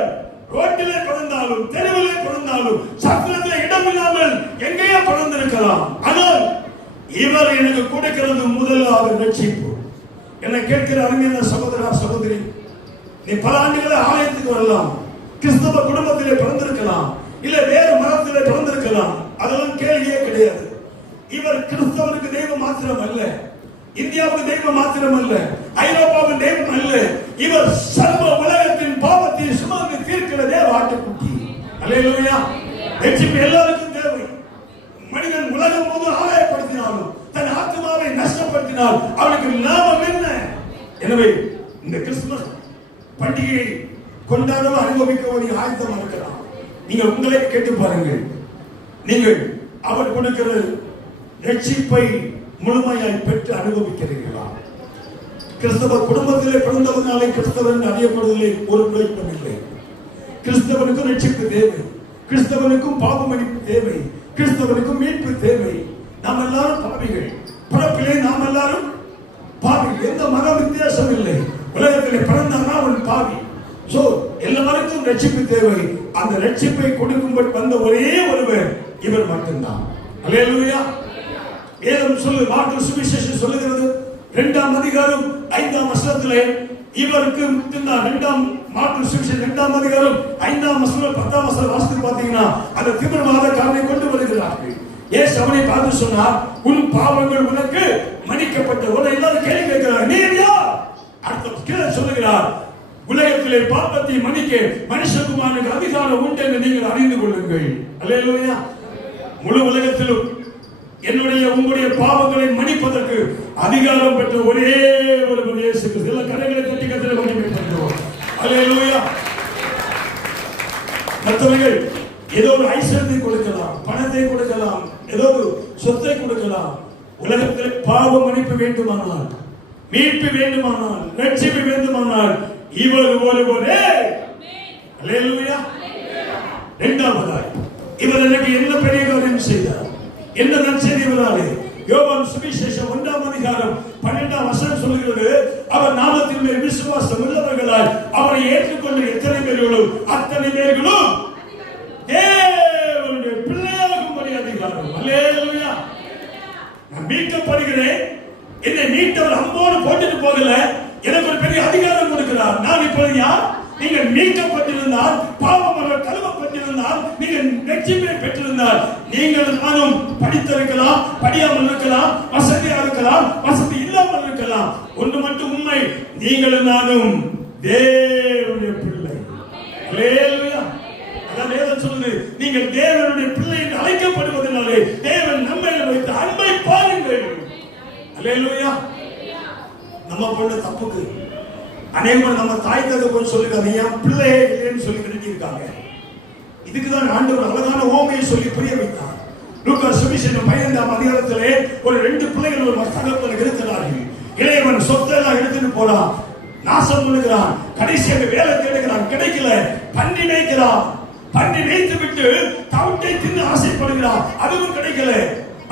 ரோட்டிலே பிறந்தாலும், தெருவிலே பிறந்தாலும், சத்திரத்திலே இடமில்லாமல் எங்கேயோ பிறந்திருக்கலாம். ஆனால் இவர் எனக்கு கொடுக்கிறது முதலாவது ரட்சிப்பு. என்னை கேட்கிற அருமையான சகோதரா சகோதரி, நீ பல ஆண்டுகள ஆலயத்துக்கு வரலாம், கிறிஸ்தவ குடும்பத்திலே பிறந்திருக்கலாம், இல்ல வேறு மதத்திலே பிறந்திருக்கலாம். அதெல்லாம் கேள்வியே கிடையாது. இவர் கிறிஸ்தவனுக்கு தெய்வம் மாத்திரம் அல்ல, இந்தியாவுக்கு தெய்வம் மாத்திரம் அல்ல, ஐரோப்பாவின் தெய்வம் அல்ல. இவர் சர்வ உலகத்தின் பாவத்தை சுமந்து தீர்க்கிற தேவ ஆட்டுக்குட்டி. அல்லேலூயா. ரட்சிப்பு எல்லாருக்கும் தேவை. மனிதன் உலகம் போது ஆதாயப்படுத்தினாலும், தன் ஆத்மாவை நஷ்டப்படுத்தினால் அவனுக்கு லாபம் என்ன? எனவே இந்த கிறிஸ்துமஸ் பண்டிகையை கொண்டாடவும் அனுபவிக்கவும் நீங்க ஆயத்தமா இருக்கலாம். நீங்க உங்களை கேட்டு பாருங்கள். நீங்கள் அவர் கொடுக்கிற ரட்சிப்பை முழுமையாய் பெற்று அனுபவிக்கிறீர்களா? கிறிஸ்தவ குடும்பத்திலே பிறந்தவனாலே கிறிஸ்தவன் அறியப்படுவதில்லை ஒரு குழப்பம் இல்லை. கிறிஸ்தவனுக்கும் ரட்சிப்பு தேவை, கிறிஸ்தவனுக்கும் பாவ மன்னிப்பு தேவை, கிறிஸ்தவனுக்கும் மீட்பு தேவை. நாம் எல்லாரும் பாவிகள். பிறப்பிலே நாம் எல்லாரும் பாவிகள். எந்த மத வித்தியாசம் இல்லை. உலகத்திலே பிறந்தானா அவன் பாவி. சோ எல்லாருக்கும் ரட்சிப்பு தேவை. அந்த ரட்சிப்பை கொடுக்கும்படி வந்த ஒரே ஒருவர் இவர் மட்டும்தான். அல்லேலூயா. வேதம் சொல்லு, மார்க்கு சுவிசேஷம் சொல்லுகிறது 2வது அதிகாரம் 5வது வசனத்திலே இவருக்கு மட்டும்தான். 2வது மார்க்கு சுவிசேஷம் 2வது அதிகாரம் 5வது வசனம் 10வது வசனம் வாசித்து பாத்தீங்கன்னா அந்த தீவிரவாதக்காரனை கொண்டு வருகிறார்கள். இயேசு அவனை பார்த்து சொன்னார், உன் பாவங்கள் உனக்கு மன்னிக்கப்பட்ட. உடனே எல்லாரும் கேள்வி கேட்கிறார், நீ யார்? அடுத்த கீழே சொல்லுகிறார், உலகத்திலே பாவத்தை மன்னிக்க மனுஷகுமாரனுக்கு அதிகாரம் உண்டு என்று நீங்கள் அறிந்து கொள்ளுங்கள். அல்லேலூயா. முழு உலகத்திலும் என்னுடைய உங்களுடைய பாவங்களை மன்னிப்பதற்கு அதிகாரம் பெற்ற ஒரே ஒரு இயேசு கிறிஸ்து. எல்லா கரங்களை தட்டி கர்த்தரை மகிமைப்படுத்துவோம். அல்லேலூயா. மற்றவர்கள் ஏதோ ஒரு ஐஸ்வர்யத்தை கொடுக்கலாம், பணத்தை கொடுக்கலாம், ஏதோ ஒரு சொத்தை கொடுக்கலாம். உலகத்தில் பாவ மன்னிப்பு வேண்டுமானால், மீட்பு வேண்டுமானால், ரட்சிப்பு வேண்டுமானால் இவர் ஒருவரே. அல்லேலூயா. இரண்டாவதாய், இவர் எனக்கு என்ன பெரிய காரியம் செய்தார், என்ன நற்செய்தியாலே? யோவான் சுவிசேஷம் 1ஆம் அதிகாரம் 12ஆம் வசனம் சொல்கிறது, அவர் நாமத்தின் மேல் விசுவாசம் உள்ளவர்களால் அவரை ஏற்றுக்கொண்டு எத்தனை பேர்களும் அத்தனை பேர்களும் தேவனுடைய பிள்ளையாகும்படி அதிகாரம். அல்லேலூயா. நான் மீட்கப்படுகிறேன். என்னை மீட்டவர் அம்போடு போட்டுட்டு போகல, எனக்கு ஒரு பெரிய அதிகாரம் கொடுக்கிறார். நான் இப்பொழுது யார்? நீங்கள் மீட்கப்பட்டிருந்தால், பாவமர்கள் கழுவப்பட்டிருந்தால், நீங்கள் ரட்சிப்பை பெற்றிருந்தால், நீங்கள் நானும் படித்திருக்கலாம், படியாமல் இருக்கலாம், வசதியா இருக்கலாம், வசதி இல்லாமல் இருக்கலாம். ஒன்று மட்டும் உண்மை, நீங்களும் நானும் தேவனுடைய பிள்ளை. அல்லேலூயா. அதான் வேதம் சொல்லுது, நீங்கள் தேவனுடைய பிள்ளை என்று அழைக்கப்படுவதனாலே தேவன் நம்மை வைத்த அன்பை பாருங்கள். அல்லேலூயா. நம்ம பண்ண தப்புக்கு அநேகமாக நம்ம தாய் தகப்பன் சொல்லிருக்காங்க, என் பிள்ளையே இல்லைன்னு சொல்லி நிறுத்திருக்காங்க. இதுக்குதான் ஆண்டவர் அழகான ஓமையை சொல்லி புரிய வைத்தார். லூக்கா சுவிசேஷம் 15ஆம் அதிகாரத்திலே ஒரு 2 பிள்ளைகள் ஒரு தகப்பன் இருக்கிறார்கள். இளையவன் சொத்தெல்லாம் எடுத்துட்டு போறான், நாசம் பண்ணுகிறான், கடைசியாக வேலை தேடுகிறான், கிடைக்கல, பன்றி மேய்க்கிறான். பன்றி மேய்த்து விட்டு தவிட்டை தின்னு ஆசைப்படுகிறான், அதுவும் கிடைக்கல.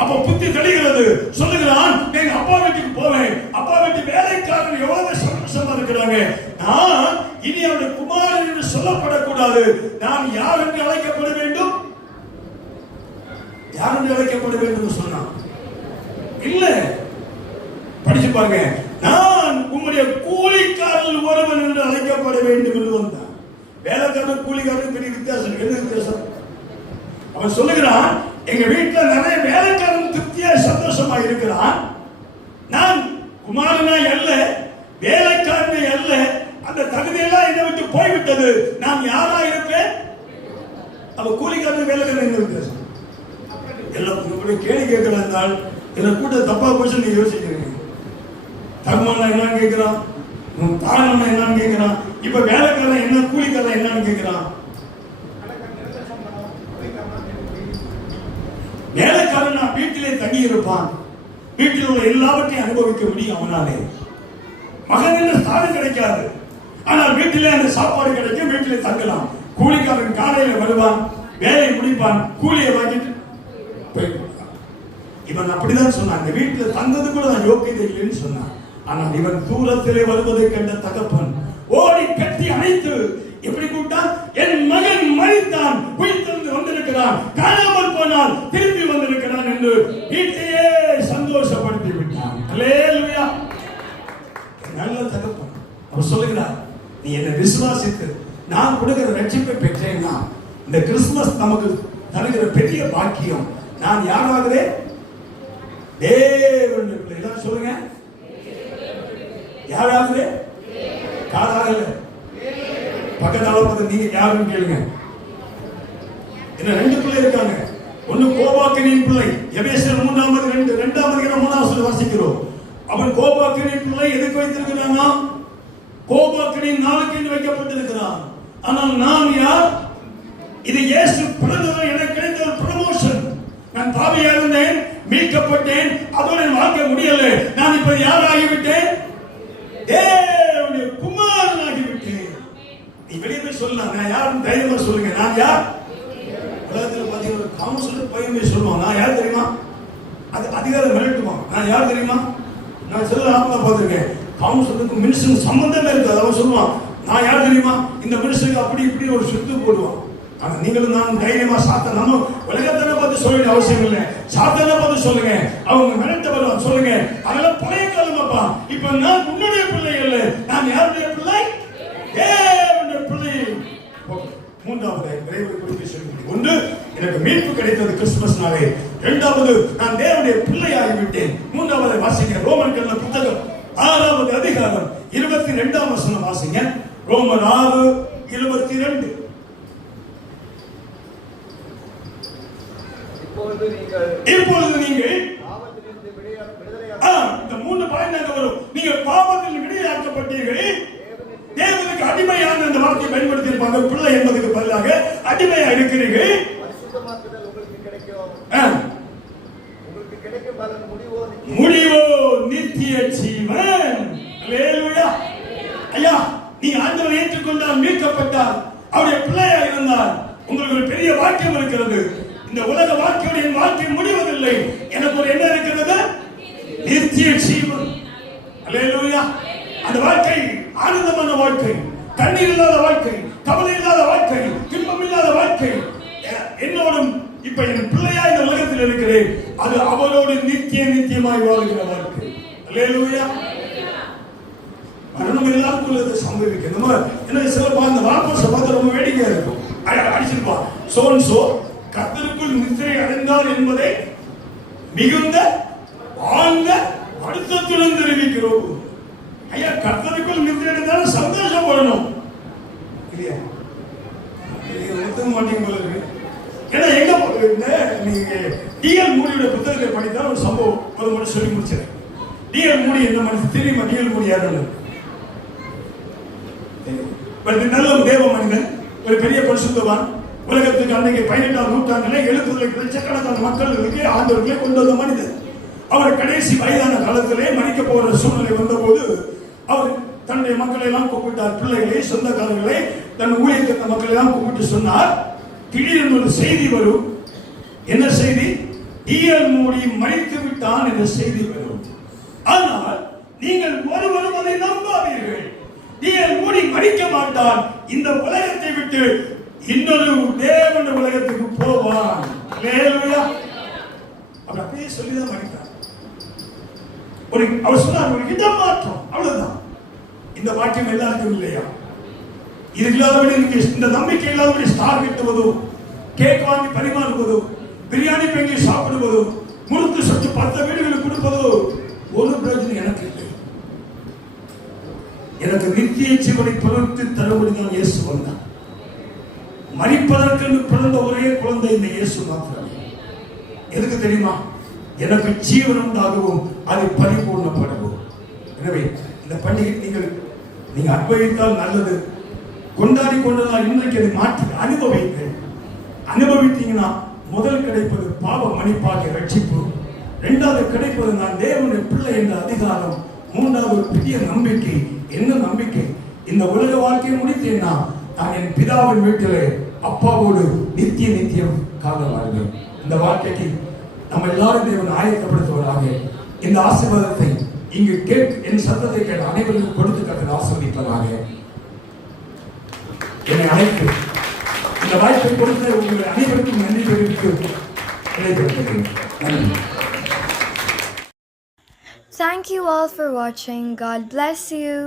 அப்ப புத்தி தெளிகிறது, சொல்லுகிறான், எங்க அப்பா வீட்டுக்கு போவேன். அப்பா வீட்டு வேலைக்காரன் எவ்வளவு சந்தோஷமா இருக்கிறாங்க. நான் இனி அவருடைய குமாரன் என்று சொல்லப்படக்கூடாது. நான் யார் என்று அழைக்கப்பட வேண்டும்? யார் என்று அழைக்கப்பட வேண்டும் சொன்னான். இல்ல, படிச்சு பாருங்க, நான் உங்களுடைய கூலிக்காரன் ஒருவன் என்று அழைக்கப்பட வேண்டும் என்று வந்தான். வேலைக்காரன் கூலிக்காரன் பெரிய வித்தியாசம். என்ன வித்தியாசம்? அவன் சொல்லுகிறான், எங்க வீட்டுல நிறைய வேலைக்காரன் திருப்தியா சந்தோஷமா இருக்கிறான். நான் குமாரனா அல்ல, வேலைக்காரனே அல்ல. அந்த தகுதியெல்லாம் என்னை விட்டு போய்விட்டது. நான் யாரா இருப்பேன்? அவ கூலிக்காரன் வேலைக்காரன் என்ன வித்தியாசம்? எல்லாம் கேள்வி கேட்கிறான். என்ன கூட தப்பா போச்சு நீங்க யோசிக்கிறீங்க. தகுமானா என்னன்னு கேட்கிறான், தாரணா என்னன்னு கேட்கிறான். இப்ப வேலைக்காரன் என்ன, கூலிக்காரன் என்னன்னு கேட்கிறான். வேலைக்காரன் வீட்டிலே தங்கி இருப்பான், வீட்டில் உள்ள எல்லாவற்றையும் அனுபவிக்க முடியும் அவனாலே. மகன் என்ன ஸ்தானம் கிடைக்காது, ஆனால் வீட்டிலே அந்த சாப்பாடு கிடைக்கும், வீட்டிலே தங்கலாம். கூலிக்காரன் காலையில வருவான், வேலையை முடிப்பான், கூலியை வாங்கிட்டு போயிட்டு. இவன் அப்படிதான் சொன்னான், இந்த வீட்டில் தந்தது கூட நான் யோக்கியதை இல்லைன்னு சொன்னான். ஆனால் இவன் தூரத்திலே வருவதை கண்ட தகப்பன் ஓடி கட்டி அணைத்து எப்படி கூப்பிட்டான்? என் மகன் மரித்தான், உயிர்த்தெழுந்து வந்திருக்கிறான், காணாமல் போனால் திரும்பி வந்திருக்கிறான் என்று வீட்டையே சந்தோஷப்படுத்தி விட்டான். அல்லேலூயா. நல்ல தகப்பன். அவர் சொல்லுகிறார், நீ என்னை விசுவாசித்து நான் கொடுக்கிற ரட்சிப்பை பெற்றேன்னா இந்த கிறிஸ்துமஸ் நமக்கு தருகிற பெரிய பாக்கியம். நான் யாராகிறேன்? தேவனுடைய பிள்ளை. எல்லாரும் சொல்லுங்க, யாராகிறேன்? காராகல. பக்கத்தால பார்த்து நீங்க யாருன்னு கேளுங்க. என்ன 2 பிள்ளை இருக்காங்க. ஒன்னு கோபாக்கினின் பிள்ளை, எபேசியர் 3ஆம் அதிகாரம் 2ஆம் வசனம் வாசிக்கிறோம். அவன் கோபாக்கினின் பிள்ளை எதுக்கு வைத்திருக்கிறானா? கோபாக்கினின் நாளுக்கு வைக்கப்பட்டிருக்கிறான். ஆனால் நான் யார்? இது இயேசு பிறந்தவர் எனக்கு கிடைத்த ஒரு ப்ரமோஷன். நான் பாவியா இருந்தேன், மீட்கப்பட்டேன், அதோட வாழ்க்கை முடியல. நான் இப்ப யார் ஆகிவிட்டேன்? தேவனுடைய குமாரன் ஆகிவிட்டேன். நீ வெளியே போய் சொல்லலாம், நான் யாருன்னு தைரியமா சொல்லுங்க. நான் யார்? உலகத்தில் பார்த்தீங்கன்னா காமர்ஸ் பையன் சொல்லுவான், நான் யார் தெரியுமா? அது அதிகாரம் மிரட்டுமா? நான் யார் தெரியுமா? நான் சில ஆப்பில் பார்த்துருக்கேன், காமர்ஸுக்கு மினிஸ்டருக்கு சம்பந்தமே இருக்காது. அவன் சொல்லுவான், நான் யார் தெரியுமா? இந்த மினிஸ்டருக்கு அப்படி இப்படி ஒரு சுத்து போடுவான். ஆனா நீங்களும் நான் தைரியமா சாத்த நம்ம உலகத்தை பார்த்து சொல்ல வேண்டிய அவசியம் இல்லை. சாத்தனை பார்த்து சொல்லுங்க, அவங்க மிரட்ட வருவான். சொல்லுங்க, அதெல்லாம் பழைய காலமாப்பா. இப்ப நான் உன்னுடைய பிள்ளை இல்லை, நான் யாருடைய பிள்ளை? தேவனுடைய பிள்ளை. 3வது விரைவில் குறித்து சொல்லி, ஒன்று எனக்கு மீட்பு கிடைத்தது கிறிஸ்துமஸ் நாளே. இரண்டாவது, நான் தேவனுடைய பிள்ளையாகிவிட்டேன். மூன்றாவது வாசிங்க ரோமர்கள் புத்தகம் 6வது அதிகாரம் 22ஆம் வசனம் வாசிங்க. ரோமர் 6:22. இப்பொழுது நீங்கள் இந்த 3 பாயிண்ட் வரும். நீங்கள் பாவத்தில் விடுதலையாக்கப்பட்டீர்கள். தேவனுக்கு அடிமையான இந்த வார்த்தையை பயன்படுத்தி இருப்பாங்க. பிள்ளை என்பதற்கு பதிலாக அடிமையா இருக்கிறீர்கள். முடிவோ நித்திய ஜீவன். அல்லேலூயா. ஐயா, நீ ஆண்டவரை ஏற்றுக்கொண்டால், மீட்கப்பட்டால், அவருடைய பிள்ளையா இருந்தால் உங்களுக்கு ஒரு பெரிய வாக்கியம் இருக்கிறது. இந்த உலக வாழ்க்கையோட என் வாழ்க்கை முடிவதில்லை. எனக்கு ஒரு என்ன இருக்கிறது? நித்திய ஜீவன். அல்லேலூயா. அந்த வாழ்க்கை ஆனந்தமான வாழ்க்கை, கண்ணீர் இல்லாத வாழ்க்கை, கவலை இல்லாத வாழ்க்கை, துன்பம் இல்லாத வாழ்க்கை. என்னோடும் இப்ப என் பிள்ளையா இந்த உலகத்தில் இருக்கிறேன். அது அவரோடு நித்தியமாய் வாழ்கிற வாழ்க்கை. அல்லேலூயா. மரணம் எல்லாருக்குள்ள சம்பவிக்கும். என்ன சிலப்பா அந்த வார்த்தை பார்த்து ரொம்ப வேடிக்கையா இருக்கும். அடிச்சிருப்பான் சோ கர்த்தருக்குள் நித்திரை அடைந்தார் என்பதை மிகுந்த ஆழ்ந்த அழுத்தத்துடன் தெரிவிக்கிறோம். ஐயா, கர்த்தருக்குள் நித்திரை அடைந்தாலும் சந்தோஷப்படணும் இல்லையா? ஒத்துக்க மாட்டீங்க போல இருக்கு. ஏன்னா எங்க நீங்க டிஎல் மூடியோட புத்தகத்தை படித்தா ஒரு சம்பவம் ஒரு முறை சொல்லி முடிச்சிருக்கேன். டிஎல் மூடி என்ன மனுஷன் தெரியுமா? டிஎல் மூடி யாரு? நல்ல தேவ மனிதன், ஒரு பெரிய பரிசுத்தவான். உலகத்துக்கு அன்னைக்கு 18ஆம் நூற்றாண்டில் 70 லட்சக்கணக்கான மக்களுக்கு ஆண்டவர்களை கொண்டு வந்த மனிதன். அவர் கடைசி வயதான காலத்திலே மறிக்க போகிற சூழ்நிலை வந்தபோது அவர் தன்னுடைய மக்களை எல்லாம் கூப்பிட்டார். பிள்ளைகளை, சொந்தக்காரர்களை, தன் ஊழியத்தின் மக்களை எல்லாம் கூப்பிட்டு சொன்னார், திடீரென்று ஒரு செய்தி வரும். என்ன செய்தி? டிஎல் மூடி மறித்து விட்டான் என்ற செய்தி வரும். ஆனால் நீங்கள் ஒருவரும் அதை நம்பாதீர்கள். டிஎல் மூடி மறிக்க மாட்டான். இந்த உலகத்தை விட்டு இன்னொரு தேவன் உலகத்துக்கு போவான். அல்லேலூயா. அவர் அப்படியே சொல்லிதான் மறித்தார். அவர் சொன்னார், ஒரு இடம் மாற்றம், அவ்வளவுதான். இந்த வாக்கியம் எல்லாருக்கும் இல்லையா? இது இல்லாதபடி இந்த நம்பிக்கை இல்லாதபடி ஸ்டார் கட்டுவதோ, கேக் வாங்கி பரிமாறுவதோ, பிரியாணி பெங்கி சாப்பிடுவதோ, முறுக்கு சொட்டு 10 வீடுகளுக்கு கொடுப்பதோ ஒரு பிரயோஜனம் எனக்கு இல்லை. எனக்கு நித்திய ஜீவனை பிறந்து தரும்படிதான் இயேசு வந்தார். மரிப்பதற்கு பிறந்த ஒரே குழந்தை இந்த இயேசு மாத்திரமே. எதுக்கு தெரியுமா? எனக்கு ஜீவன் உண்டாகவும் அது பரிபூர்ணப்படவும். எனவே இந்த பண்டிகை நீங்க அனுபவித்தால் நல்லது, கொண்டாடி கொண்டதால் இன்றைக்கு அதை மாற்றி அனுபவிங்கள். அனுபவித்தீங்கன்னா முதல் கிடைப்பது பாவ மன்னிப்பாகிய ரட்சிப்பு, இரண்டாவது கிடைப்பது நான் தேவனுடைய பிள்ளை என்ற அதிகாரம், மூன்றாவது ஒரு பெரிய நம்பிக்கை. என்ன நம்பிக்கை? இந்த உலக வாழ்க்கையை முடித்தேன்னா நான் என் பிதாவின் வீட்டிலே அப்பாவோடு நித்தியம் காலம் வாழ்வேன். இந்த வாழ்க்கைக்கு நம்ம எல்லாரும் தேவன் ஆயத்தப்படுத்துவதாக. இந்த ஆசீர்வாதத்தை இங்கு என் சத்தத்தை கேட்ட அனைவருக்கும் கொடுத்து கட்டளை ஆசீர்வதிப்பதாக. என்னை அழைத்து இந்த வாய்ப்பை கொடுத்த உங்கள் அனைவருக்கும் நன்றி தெரிவித்து விடைபெறுகிறேன். நன்றி. Thank you all for watching. God bless you.